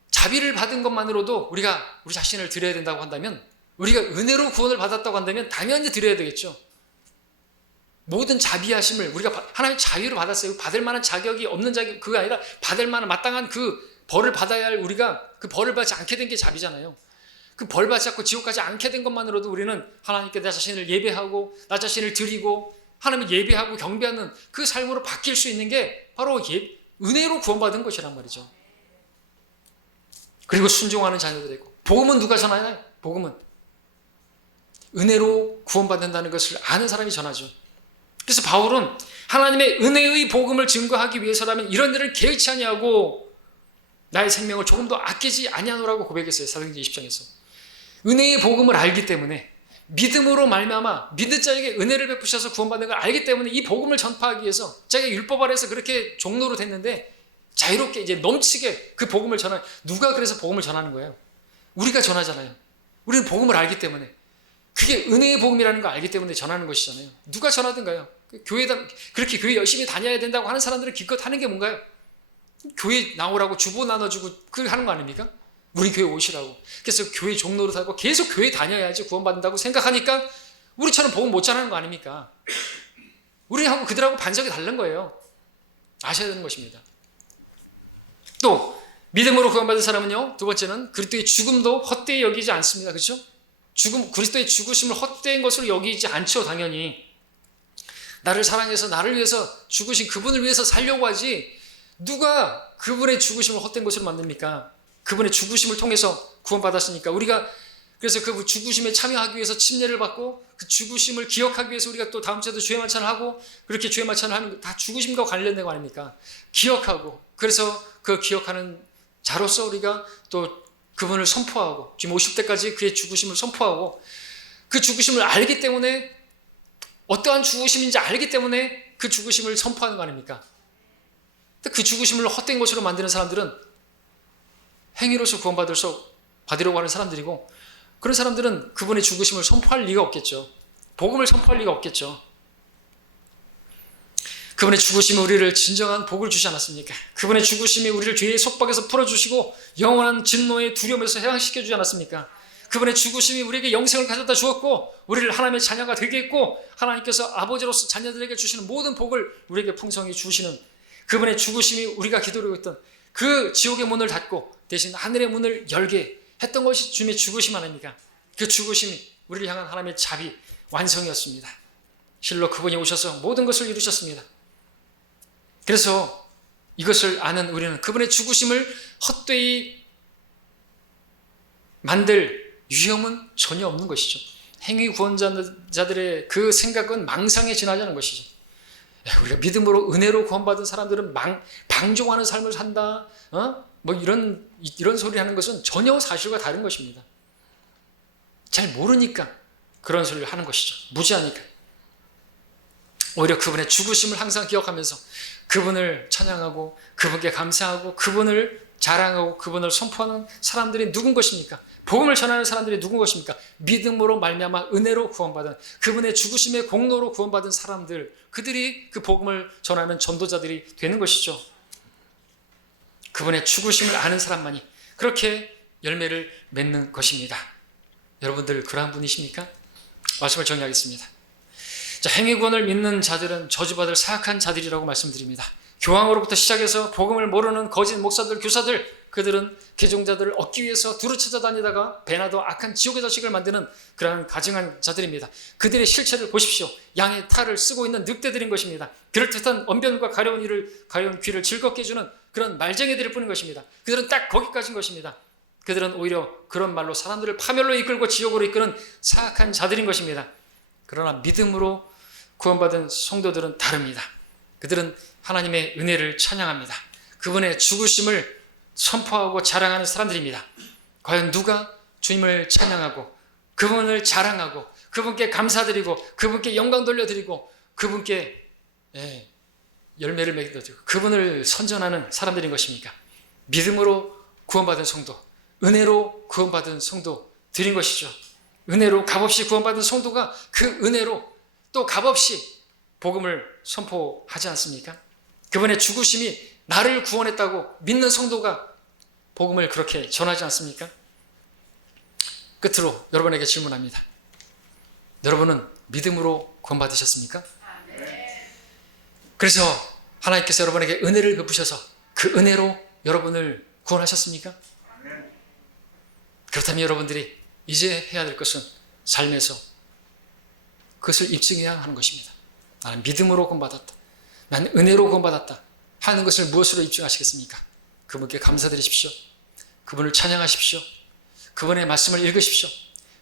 자비를 받은 것만으로도 우리가 우리 자신을 드려야 된다고 한다면, 우리가 은혜로 구원을 받았다고 한다면 당연히 드려야 되겠죠. 모든 자비하심을 우리가 하나님의 자유로 받았어요. 받을 만한 자격이 없는 자격, 그거 아니라 받을 만한 마땅한 그 벌을 받아야 할, 우리가 그 벌을 받지 않게 된 게 자비잖아요. 그 벌 받지 않고 지옥 가지 않게 된 것만으로도 우리는 하나님께 나 자신을 예배하고 나 자신을 드리고 하나님을 예배하고 경배하는 그 삶으로 바뀔 수 있는 게 바로 은혜로 구원받은 것이란 말이죠. 그리고 순종하는 자녀들이고, 복음은 누가 전하냐? 복음은 은혜로 구원받는다는 것을 아는 사람이 전하죠. 그래서 바울은 하나님의 은혜의 복음을 증거하기 위해서라면 이런 일을 개의치 아니하고 나의 생명을 조금도 아끼지 아니하노라고 고백했어요. 사도행전 20장에서. 은혜의 복음을 알기 때문에, 믿음으로 말미암아 믿는 자에게 은혜를 베푸셔서 구원받는 걸 알기 때문에 이 복음을 전파하기 위해서, 자기가 율법 아래에서 그렇게 종로로 됐는데 자유롭게 이제 넘치게 그 복음을 전하는, 누가 그래서 복음을 전하는 거예요? 우리가 전하잖아요. 우리는 복음을 알기 때문에, 그게 은혜의 복음이라는 걸 알기 때문에 전하는 것이잖아요. 누가 전하든가요? 그렇게 교회 열심히 다녀야 된다고 하는 사람들은 기껏 하는 게 뭔가요? 교회 나오라고 주보 나눠주고 그걸 하는 거 아닙니까? 우리 교회 오시라고. 그래서 교회 종로로 하고 계속 교회 다녀야지 구원받는다고 생각하니까 우리처럼 복음 못 전하는 거 아닙니까? 우리하고 그들하고 반석이 다른 거예요. 아셔야 되는 것입니다. 또 믿음으로 구원받은 사람은요, 두 번째는 그리스도의 죽음도 헛되이 여기지 않습니다. 그렇죠? 그리스도의 죽으심을 헛된 것으로 여기지 않죠. 당연히 나를 사랑해서 나를 위해서 죽으신 그분을 위해서 살려고 하지, 누가 그분의 죽으심을 헛된 것으로 만듭니까? 그분의 죽으심을 통해서 구원받았으니까. 우리가 그래서 그 죽으심에 참여하기 위해서 침례를 받고 그 죽으심을 기억하기 위해서 우리가 또 다음 주에도 주의 만찬을 하고, 그렇게 주의 만찬을 하는 거 다 죽으심과 관련된 거 아닙니까? 기억하고, 그래서 그 기억하는 자로서 우리가 또 그분을 선포하고, 지금 50대까지 그의 죽으심을 선포하고, 그 죽으심을 알기 때문에, 어떠한 죽으심인지 알기 때문에 그 죽으심을 선포하는 거 아닙니까? 그 죽으심을 헛된 것으로 만드는 사람들은 행위로서 받으려고 하는 사람들이고, 그런 사람들은 그분의 죽으심을 선포할 리가 없겠죠. 복음을 선포할 리가 없겠죠. 그분의 죽으심이 우리를 진정한 복을 주지 않았습니까? 그분의 죽으심이 우리를 죄의 속박에서 풀어주시고 영원한 진노의 두려움에서 해방시켜 주지 않았습니까? 그분의 죽으심이 우리에게 영생을 가져다 주었고 우리를 하나님의 자녀가 되게 했고, 하나님께서 아버지로서 자녀들에게 주시는 모든 복을 우리에게 풍성히 주시는 그분의 죽으심이 우리가 기도하고 있던 그 지옥의 문을 닫고 대신 하늘의 문을 열게 했던 것이 주님의 죽으심 아닙니까? 그 죽으심이 우리를 향한 하나님의 자비, 완성이었습니다. 실로 그분이 오셔서 모든 것을 이루셨습니다. 그래서 이것을 아는 우리는 그분의 죽으심을 헛되이 만들 위험은 전혀 없는 것이죠. 행위 구원자들의 그 생각은 망상에 지나지 않은 것이죠. 우리가 믿음으로 은혜로 구원받은 사람들은 방종하는 삶을 산다, 뭐 이런 소리 하는 것은 전혀 사실과 다른 것입니다. 잘 모르니까 그런 소리를 하는 것이죠. 무지하니까. 오히려 그분의 죽으심을 항상 기억하면서 그분을 찬양하고 그분께 감사하고 그분을 자랑하고 그분을 선포하는 사람들이 누군 것입니까? 복음을 전하는 사람들이 누군 것입니까? 믿음으로 말미암아 은혜로 구원받은, 그분의 죽으심의 공로로 구원받은 사람들, 그들이 그 복음을 전하는 전도자들이 되는 것이죠. 그분의 죽으심을 아는 사람만이 그렇게 열매를 맺는 것입니다. 여러분들 그러한 분이십니까? 말씀을 정리하겠습니다. 자, 행위구원을 믿는 자들은 저주받을 사악한 자들이라고 말씀드립니다. 교황으로부터 시작해서 복음을 모르는 거짓 목사들, 교사들, 그들은 개종자들을 얻기 위해서 두루 찾아다니다가 배나 더 악한 지옥의 자식을 만드는 그러한 가증한 자들입니다. 그들의 실체를 보십시오. 양의 탈을 쓰고 있는 늑대들인 것입니다. 그럴듯한 언변과 가려운 귀를 즐겁게 해주는 그런 말쟁이들일 뿐인 것입니다. 그들은 딱 거기까지인 것입니다. 그들은 오히려 그런 말로 사람들을 파멸로 이끌고 지옥으로 이끄는 사악한 자들인 것입니다. 그러나 믿음으로 구원받은 성도들은 다릅니다. 그들은 하나님의 은혜를 찬양합니다. 그분의 죽으심을 선포하고 자랑하는 사람들입니다. 과연 누가 주님을 찬양하고 그분을 자랑하고 그분께 감사드리고 그분께 영광 돌려드리고 그분께 열매를 맺어드리고 그분을 선전하는 사람들인 것입니까? 믿음으로 구원받은 성도, 은혜로 구원받은 성도 드린 것이죠. 은혜로 값없이 구원받은 성도가 그 은혜로 또 값없이 복음을 선포하지 않습니까? 그분의 죽으심이 나를 구원했다고 믿는 성도가 복음을 그렇게 전하지 않습니까? 끝으로 여러분에게 질문합니다. 여러분은 믿음으로 구원받으셨습니까? 그래서 하나님께서 여러분에게 은혜를 베푸셔서 그 은혜로 여러분을 구원하셨습니까? 그렇다면 여러분들이 이제 해야 될 것은 삶에서 그것을 입증해야 하는 것입니다. 나는 믿음으로 구원받았다. 나는 은혜로 구원받았다. 하는 것을 무엇으로 입증하시겠습니까? 그분께 감사드리십시오. 그분을 찬양하십시오. 그분의 말씀을 읽으십시오.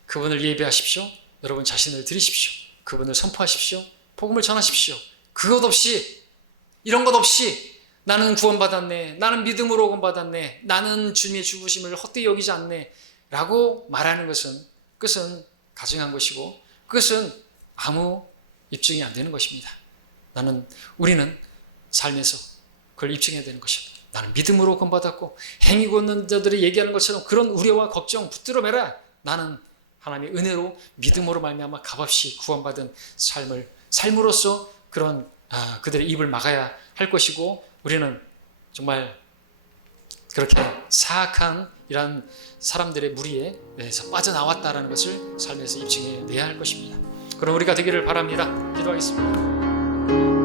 그분을 예배하십시오. 여러분 자신을 드리십시오. 그분을 선포하십시오. 복음을 전하십시오. 그것 없이, 이런 것 없이 나는 구원받았네, 나는 믿음으로 구원받았네, 나는 주님의 죽으심을 헛되이 여기지 않네 라고 말하는 것은 그것은 가증한 것이고 그것은 아무 입증이 안 되는 것입니다. 우리는 삶에서 그걸 입증해야 되는 것입니다. 나는 믿음으로 구원받았고 행위 걷는 자들이 얘기하는 것처럼 그런 우려와 걱정 붙들어 매라. 나는 하나님의 은혜로 믿음으로 말미암아 값없이 구원받은 삶으로서 그런 그들의 입을 막아야 할 것이고 우리는 정말 그렇게 사악한 이런 사람들의 무리에서 빠져나왔다라는 것을 삶에서 입증해내야 할 것입니다. 그럼 우리가 되기를 바랍니다. 기도하겠습니다.